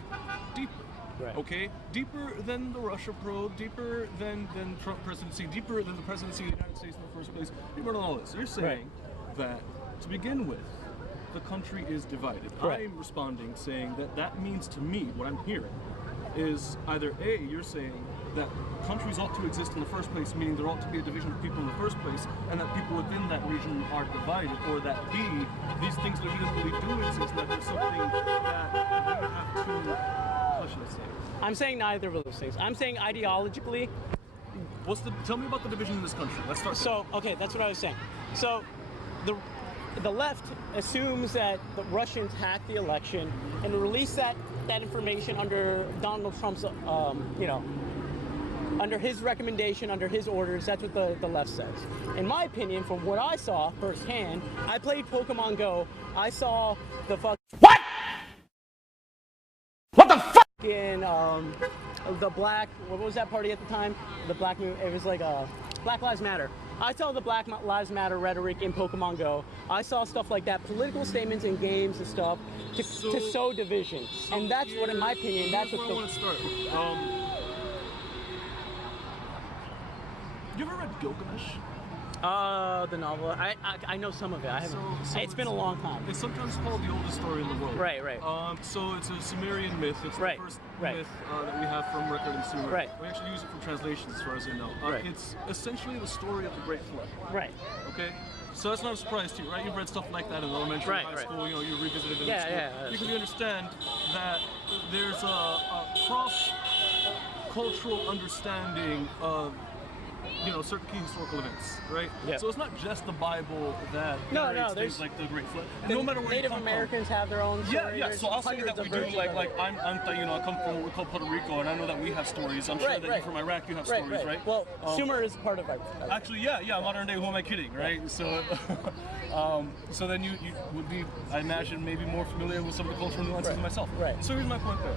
deeper. Right. Okay? Deeper than the Russia probe, deeper than Trump presidency, deeper than the presidency of the United States in the first place, deeper than all this. You're saying that, to begin with, the country is divided. I'm responding saying that means to me, what I'm hearing, is either A, you're saying that countries ought to exist in the first place, meaning there ought to be a division of people in the first place, and that people within that region are divided, or that B, these things legitimately do exist, and that there's something that we have to, how should I say it? I'm saying neither of those things. I'm saying ideologically. Tell me about the division in this country. Let's start there. So, okay, that's what I was saying. So, the left assumes that the Russians hacked the election and released that information under Donald Trump's, under his recommendation, under his orders. That's what the left says. In my opinion, from what I saw firsthand, I played Pokemon Go. I saw the fuck. What? What the fuck? The black. What was that party at the time? The black. It was like Black Lives Matter. I saw the Black Lives Matter rhetoric in Pokemon Go. I saw stuff like that, political statements in games and stuff to sow division. And that's what, in my opinion, that's what I want to start. You ever read Gilgamesh? The novel. I know some of it. I haven't. It's been a long time. It's sometimes called the oldest story in the world. Right, right. So it's a Sumerian myth. It's the first myth that we have from record in Sumer. Right. We actually use it for translations, as far as I know. It's essentially the story of the Great Flood. Right. Okay. So that's not a surprise to you, right? You've read stuff like that in elementary, high school. You know, you revisited it in school. You can understand that there's a cross-cultural understanding of, you know, certain key historical events, right? Yeah. So it's not just the Bible that there's things like the Great Flood. No matter where Native you come Americans from. have their own stories. Yeah. So I'll say that we do. Like I'm you know, I come from what we call Puerto Rico, and I know that we have stories. I'm sure that you from Iraq, you have stories, right? Well, Sumer is part of Iraq. Actually, yeah. Modern day, who am I kidding, right? So, so then you would be, I imagine, maybe more familiar with some of the cultural nuances than myself. Right. So here's my point there.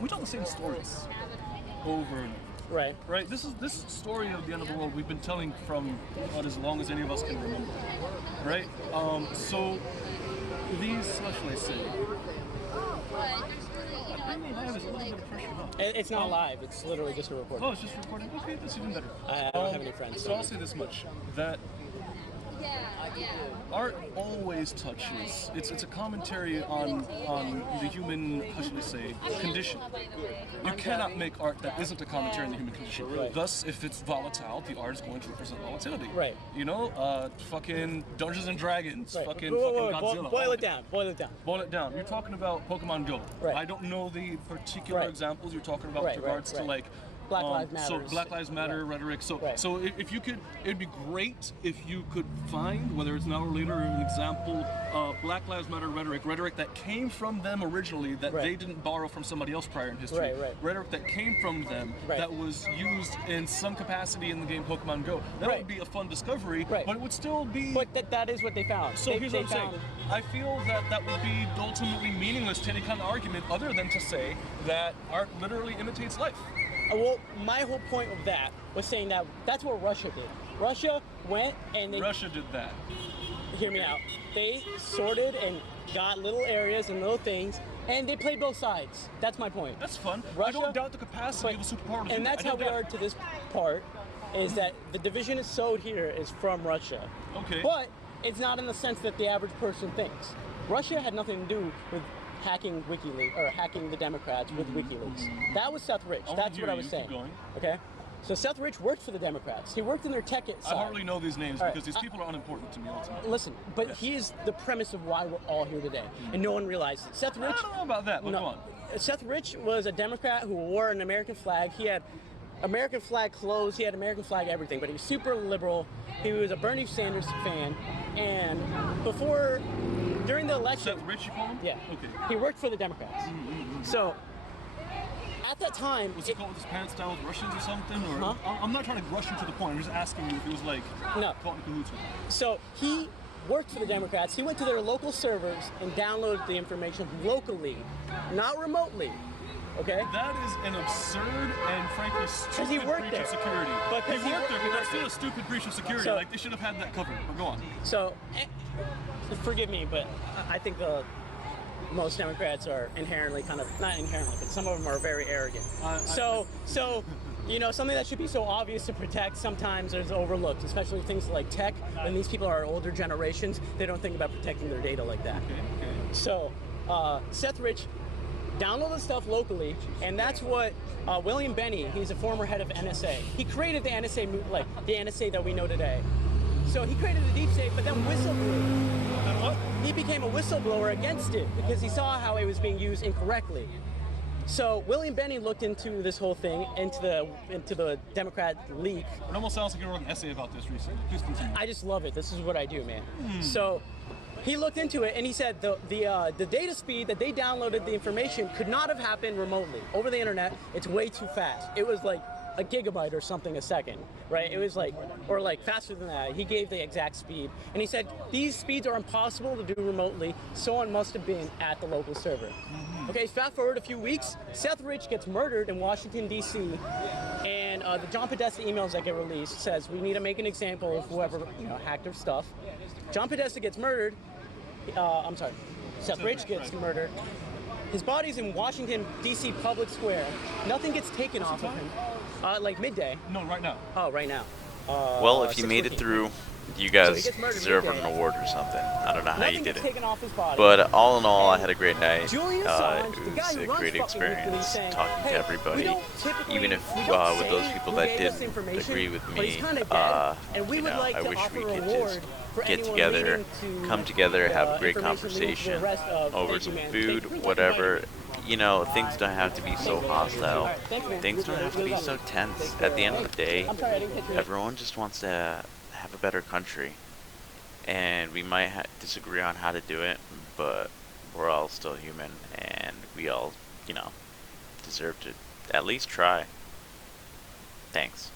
We tell the same stories over and over. Right. This story of the end of the world we've been telling from about as long as any of us can remember. Right. So these, what should I say? It's not live. It's literally just a recording. Oh, it's just recording. Okay, that's even better. I don't have any friends. So I'll say this much: that art always touches. It's a commentary on the human, how should I say, condition. You cannot make art that isn't a commentary on the human condition. Thus, if it's volatile, the art is going to represent volatility. Right. You know, fucking Dungeons and Dragons, fucking Godzilla. Boil it down. Boil it down. Boil it down. You're talking about Pokemon Go. Right. I don't know the particular examples you're talking about with regards to like. Black Lives Matter. So Black Lives Matter rhetoric. So if you could, it'd be great if you could find, whether it's now or later, an example of Black Lives Matter rhetoric that came from them originally, that they didn't borrow from somebody else prior in history. Rhetoric that came from them that was used in some capacity in the game Pokemon Go. That would be a fun discovery, but it would still be. But that is what they found. So here's what I'm saying. I feel that would be ultimately meaningless to any kind of argument other than to say that art literally imitates life. Well, my whole point of that was saying that that's what Russia did. Russia went and Russia did that. Hear me out. They sorted and got little areas and little things, and they played both sides. That's my point. That's fun. Russia, I don't doubt the capacity of a superpower. And that's how we are to this part, is that the division is sowed here is from Russia. Okay. But it's not in the sense that the average person thinks. Russia had nothing to do with hacking WikiLeaks or hacking the Democrats with WikiLeaks. That was Seth Rich. That's what I was saying. Okay. So Seth Rich worked for the Democrats. He worked in their tech side. I hardly know these names because these people are unimportant to me ultimately. Listen, but he is the premise of why we're all here today, and no one realized it. Seth Rich. I don't know about that, but go on. Seth Rich was a Democrat who wore an American flag. He had American flag clothes. He had American flag everything, but he was super liberal. He was a Bernie Sanders fan, and during the election, Seth Rich, you call him? Yeah. Okay. He worked for the Democrats. So at that time, was he caught with his pants down with Russians or something? Or I'm not trying to rush you to the point. I'm just asking you if he was like caught in cahoots with them. So he worked for the Democrats. He went to their local servers and downloaded the information locally, not remotely. Okay? That is an absurd and frankly stupid breach of security. But he worked there, but that's still a stupid breach of security. So, like they should have had that covered. But go on. So, forgive me, but I think most Democrats are inherently not inherently, but some of them are very arrogant. So you know, something that should be so obvious to protect sometimes is overlooked, especially things like tech. And these people are older generations. They don't think about protecting their data like that. Okay. So Seth Rich downloaded stuff locally, and that's what William Benny, he's a former head of NSA. He created the NSA, the NSA that we know today. So he created the deep state, but then whistleblew. He became a whistleblower against it because he saw how it was being used incorrectly. So William Benny looked into this whole thing, into the Democrat leak. It almost sounds like you wrote an essay about this recently. Please continue. I just love it. This is what I do, man. So He looked into it and he said the data speed that they downloaded the information could not have happened remotely. Over the internet, it's way too fast. It was like a gigabyte or something a second, right? It was like, or like faster than that. He gave the exact speed. And he said, these speeds are impossible to do remotely. Someone must have been at the local server. Okay, fast forward a few weeks, Seth Rich gets murdered in Washington, D.C. And the John Podesta emails that get released says, we need to make an example of whoever hacked our stuff. John Podesta gets murdered. I'm sorry, Seth Rich gets murdered. His body's in Washington, D.C. public square. Nothing gets taken off of him. Like midday. No, right now. Oh, right now. Well, if you made it 6:14. through, you guys gets murdered deserve an midday. award or something. I don't know how Nothing you did gets it. taken off his body. But all in all, I had a great night. Julian It Assange, the guy was who a runs great fucking Wikileaks, experience saying, talking hey, to everybody, we don't typically- even if we don't with say those people who that gave us didn't information, agree with but me. he's kinda dead, and we You would know, like I to wish offer we a could reward just for get anyone together, leading to come together, have a great information leading to the conversation arrest of- over Thank some you, man. food, Thank you. whatever. You know, things don't have to be so hostile. Thanks, man. Things don't have to be so tense. At the end of the day, I'm sorry, I didn't catch your name. everyone just wants to have a better country. And we might disagree on how to do it, but we're all still human, and we all, deserve to at least try. Thanks.